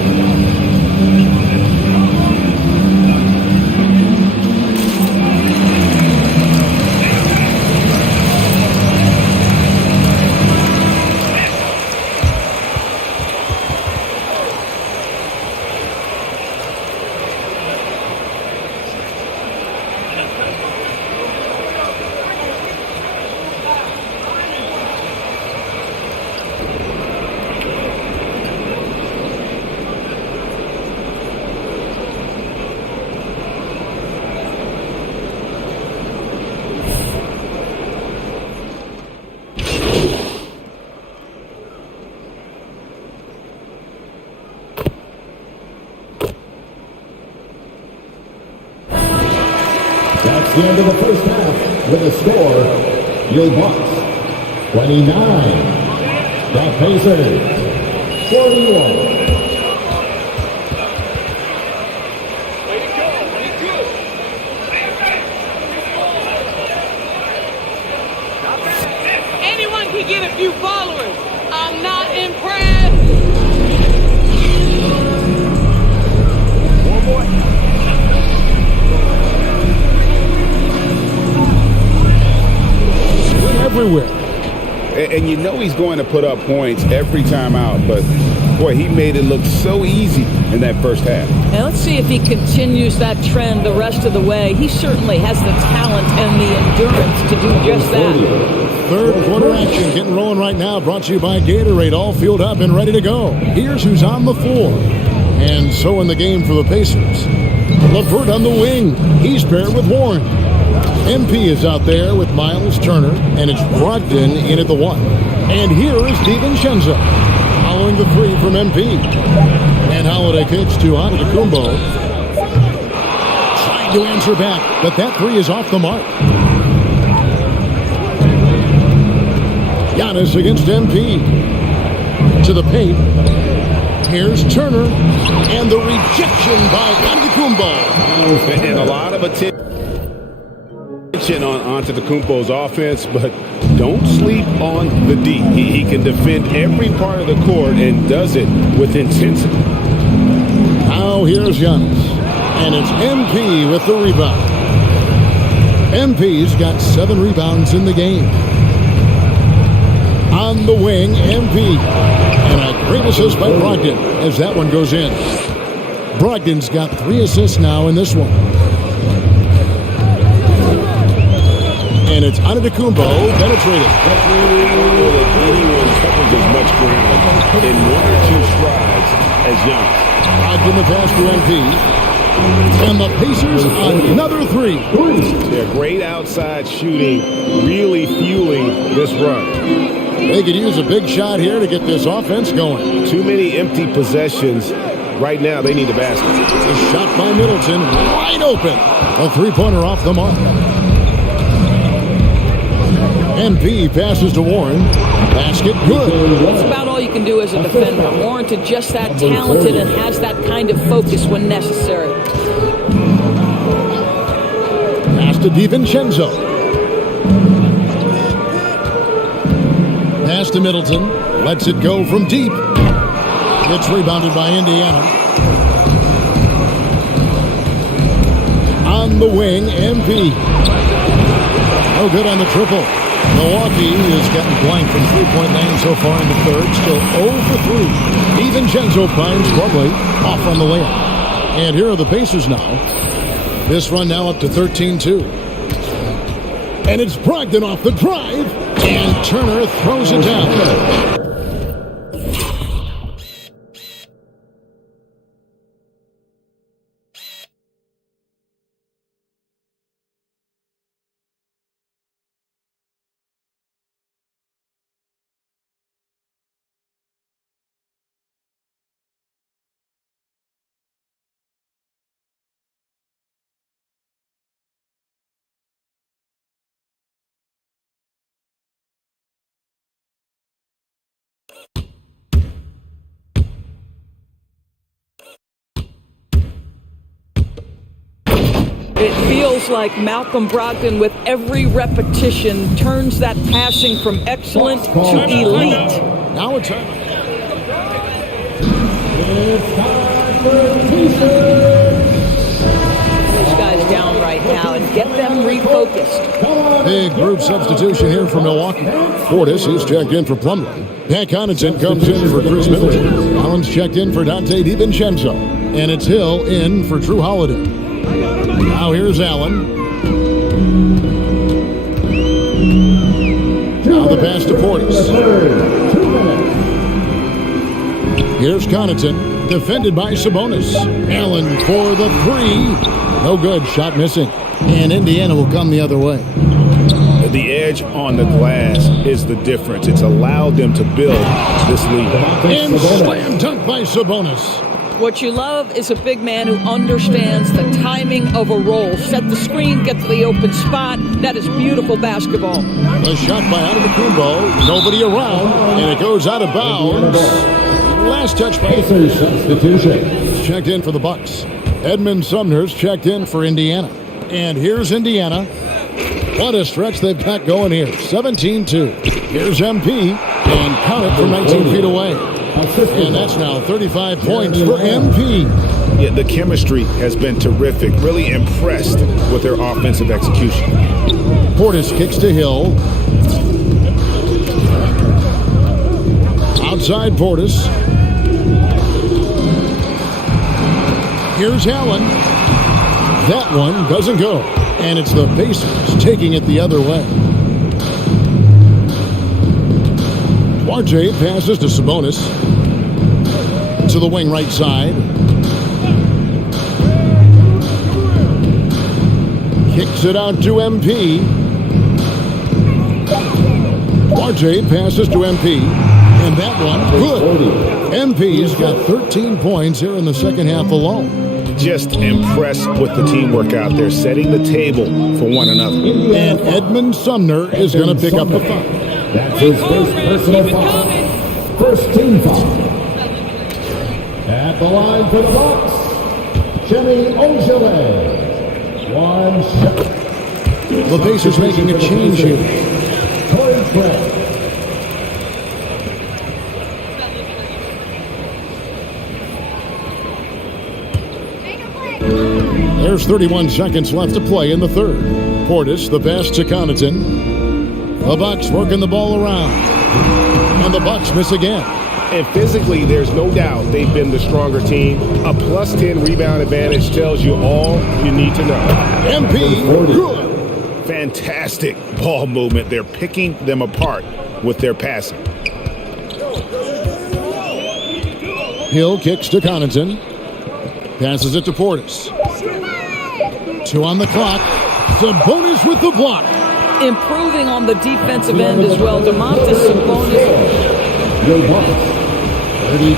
That's the end of the first half with a score, your Bucks 29, the Pacers 41. Anyone can get a few followers. I'm not impressed. One more. Everywhere. And you know he's going to put up points every time out, but boy, he made it look so easy in that first half. And let's see if he continues that trend the rest of the way. He certainly has the talent and the endurance to do just that. Third quarter action getting rolling right now, brought to you by Gatorade, all fueled up and ready to go. Here's who's on the floor. And so in the game for the Pacers. LeVert on the wing. He's paired with Warren. MP is out there with Miles Turner, and it's Brogdon in at the 1. And here is DiVincenzo following the 3 from MP. And Holiday kicks to Antetokounmpo. Trying to answer back, but that 3 is off the mark. Giannis against MP. To the paint. Here's Turner, and the rejection by Antetokounmpo. And a lot of attention on Antetokounmpo's offense, but don't sleep on the D. He can defend every part of the court and does it with intensity. Now here's Giannis, and it's MP with the rebound. MP's got 7 rebounds in the game. On the wing, MP, and a great assist by Brogdon as that one goes in. Brogdon's got 3 assists now in this one. And it's Antetokounmpo penetrating. I don't know that anyone covers as much ground in 1 or 2 strides as Giannis. Brogdon the pass to MP. And the Pacers another 3. Yeah, great outside shooting, really fueling this run. They could use a big shot here to get this offense going. Too many empty possessions. Right now, they need a basket. A shot by Middleton, wide open. A 3-pointer off the mark. MP passes to Warren. Basket good. That's about all you can do as a defender. Warren is just that talented and has that kind of focus when necessary. Pass to DiVincenzo. Pass to Middleton. Lets it go from deep. It's rebounded by Indiana. On the wing, MP. No good on the triple. Milwaukee is getting blank from three-point land so far in the third. Still 0 for 3. DiVincenzo finds Plumlee off on the layup. And here are the Pacers now. This run now up to 13-2. And it's Brogdon off the drive. And Turner throws it down. It feels like Malcolm Brogdon, with every repetition, turns that passing from excellent to elite. Now it's time. It's time for Pacers. These guys down right now and get them refocused. Big group substitution here for Milwaukee. Portis is checked in for Plumlee. Pat Connaughton comes in for Chris Middleton. Allen's checked in for Dante DiVincenzo. And it's Hill in for Drew Holiday. Now here's Allen. Now the pass to Portis. Here's Connaughton, defended by Sabonis. Allen for the three. No good, shot missing. And Indiana will come the other way. The edge on the glass is the difference. It's allowed them to build this lead. And slam dunk by Sabonis. What you love is a big man who understands the timing of a roll. Set the screen, get to the open spot. That is beautiful basketball. A shot by Antetokounmpo. Nobody around, and it goes out of bounds. Last touch by Pacers substitution. Checked in for the Bucks. Edmund Sumner's checked in for Indiana. And here's Indiana. What a stretch they've got going here. 17-2. Here's MP. And count it from 19 feet away. And that's now 35 points for MP. Yeah, the chemistry has been terrific. Really impressed with their offensive execution. Portis kicks to Hill. Outside Portis. Here's Allen. That one doesn't go. And it's the Pacers taking it the other way. RJ passes to Sabonis. To the wing right side. Kicks it out to MP. RJ passes to MP. And that one, good. MP's got 13 points here in the second half alone. Just impressed with the teamwork out there, setting the table for one another. And Edmund Sumner is going to pick up the foul. That's his first personal foul. First team foul. At the line for the Bucks, Jimmy Ojale. One shot. The Pacers making a change here. Torrey Craig. There's 31 seconds left to play in the third. Portis, the pass to Connaughton. The Bucks working the ball around. And the Bucks miss again. And physically, there's no doubt they've been the stronger team. A plus 10 rebound advantage tells you all you need to know. MP, good. Fantastic ball movement. They're picking them apart with their passing. Hill kicks to Connaughton. Passes it to Portis. 2 on the clock. Sabonis with the block. Improving on the defensive end as well. Domantas Sabonis. Your Bucks, 32.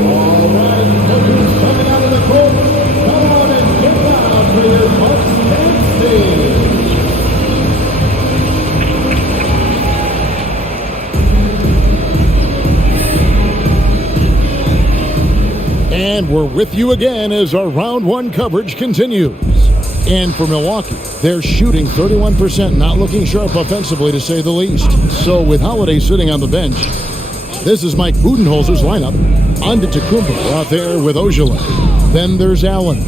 All right, Pacers coming out of the court. Come on and get down for your Bucks dancing. And we're with you again as our round one coverage continues. And for Milwaukee, they're shooting 31%, not looking sharp offensively to say the least. So with Holiday sitting on the bench, this is Mike Budenholzer's lineup. Antetokounmpo out there with Ojale. Then there's Allen.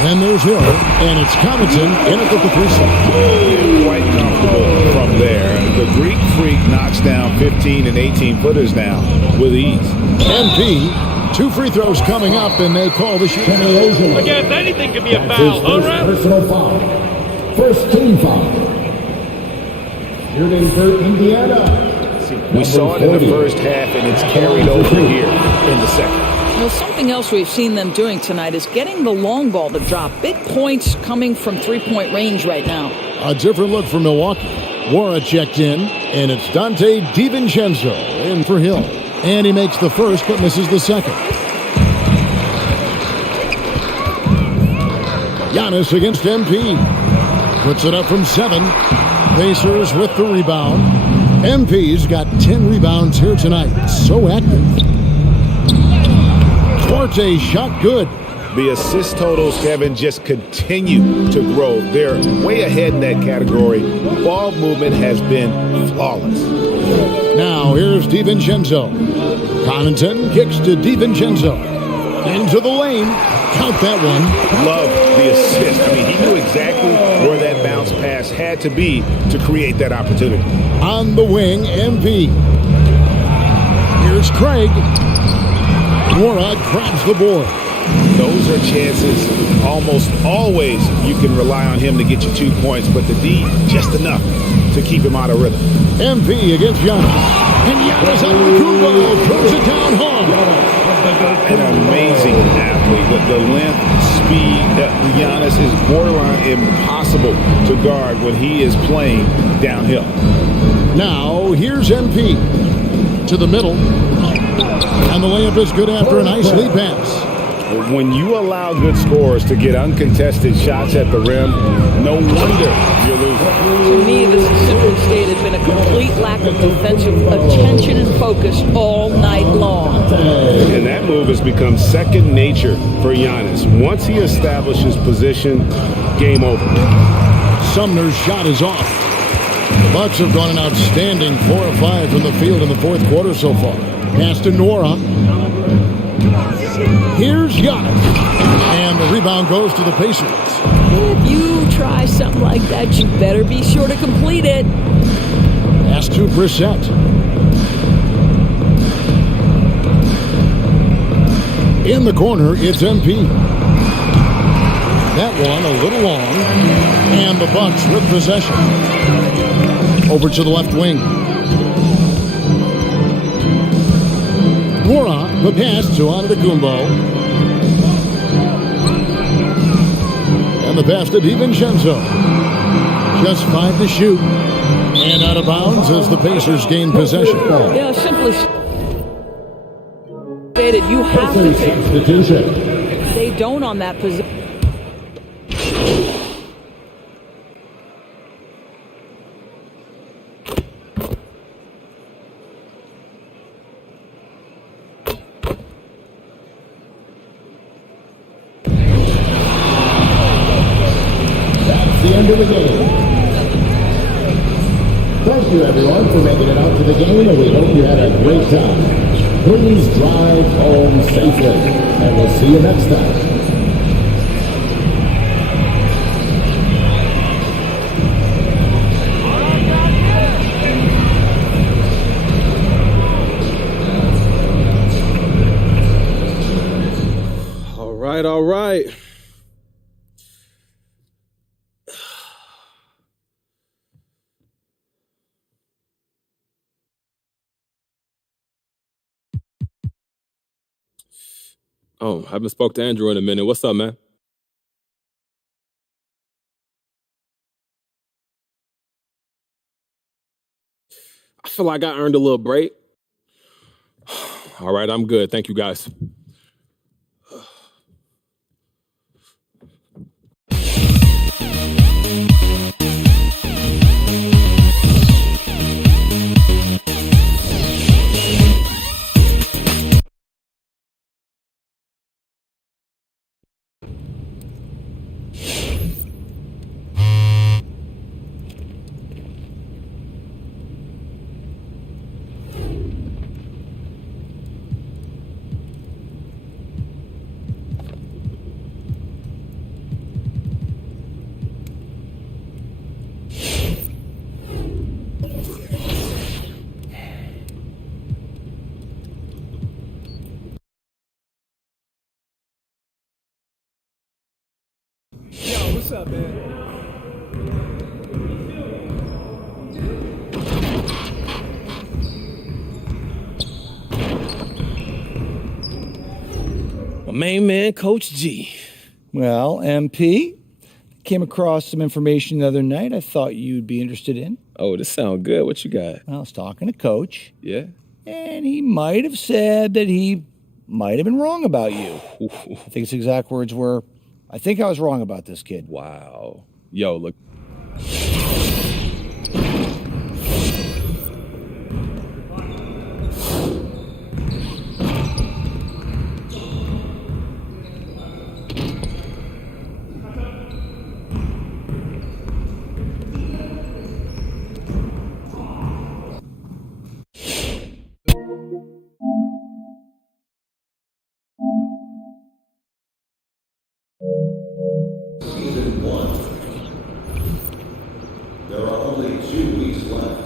Then there's Hill. And it's Connaughton in it with the 3 slot. Quite comfortable from there. The Greek Freak knocks down 15 and 18 footers now with ease. MP 2 free throws coming up, and they call the shooting. I guess anything could be a foul, huh, Ref? Personal foul. First team foul. Shooting for Indiana. We saw it in the first half, and it's carried over here in the second. Well, something else we've seen them doing tonight is getting the long ball to drop. Big points coming from three-point range right now. A different look for Milwaukee. Wara checked in, and it's Dante DiVincenzo in for Hill. And he makes the first, but misses the second. Giannis against MP. Puts it up from 7. Pacers with the rebound. MP's got 10 rebounds here tonight. So active. Forte shot good. The assist totals, Kevin, just continue to grow. They're way ahead in that category. Ball movement has been flawless. Now here's DiVincenzo. Connaughton kicks to DiVincenzo. Into the lane. Count that one. Love the assist. I mean, he knew exactly where that bounce pass had to be to create that opportunity. On the wing, MP. Here's Craig. Wara grabs the board. Those are chances. Almost always you can rely on him to get you 2 points, but the D, just enough to keep him out of rhythm. MP against Giannis. And Giannis Antetokounmpo throws it down hard. An amazing athlete with the length, speed. Giannis is borderline impossible to guard when he is playing downhill. Now, here's MP. To the middle. And the layup is good after a nice lead pass. When you allow good scorers to get uncontested shots at the rim, no wonder you're losing. To me, this has simply stated been a complete lack of defensive attention and focus all night long. And that move has become second nature for Giannis. Once he establishes position, game over. Sumner's shot is off. The Bucks have gone an outstanding 4 of 5 from the field in the fourth quarter so far. Pass to Nora. Here's Giannis. And the rebound goes to the Pacers. If you try something like that, you better be sure to complete it. Pass to Brissett. In the corner, it's MP. That one a little long. And the Bucks with possession. Over to the left wing. Wara, the pass to Antetokounmpo. And the pass to DiVincenzo. Just 5 to shoot. And out of bounds as the Pacers gain possession. Yeah, simply stated, you have to take. They don't on that position. The end of the game. Thank you, everyone, for making it out to the game, and we hope you had a great time. Please drive home safely, and we'll see you next time. All right. Oh, I haven't spoke to Andrew in a minute. What's up, man? I feel like I earned a little break. All right, I'm good. Thank you, guys. What's up, man? My main man, Coach G. Well, MP, came across some information the other night I thought you'd be interested in. Oh, this sounds good. What you got? I was talking to Coach. Yeah? And he might have said that he might have been wrong about you. I think his exact words were, I think I was wrong about this kid. Wow. Yo, look. Season 1. There are only 2 weeks left.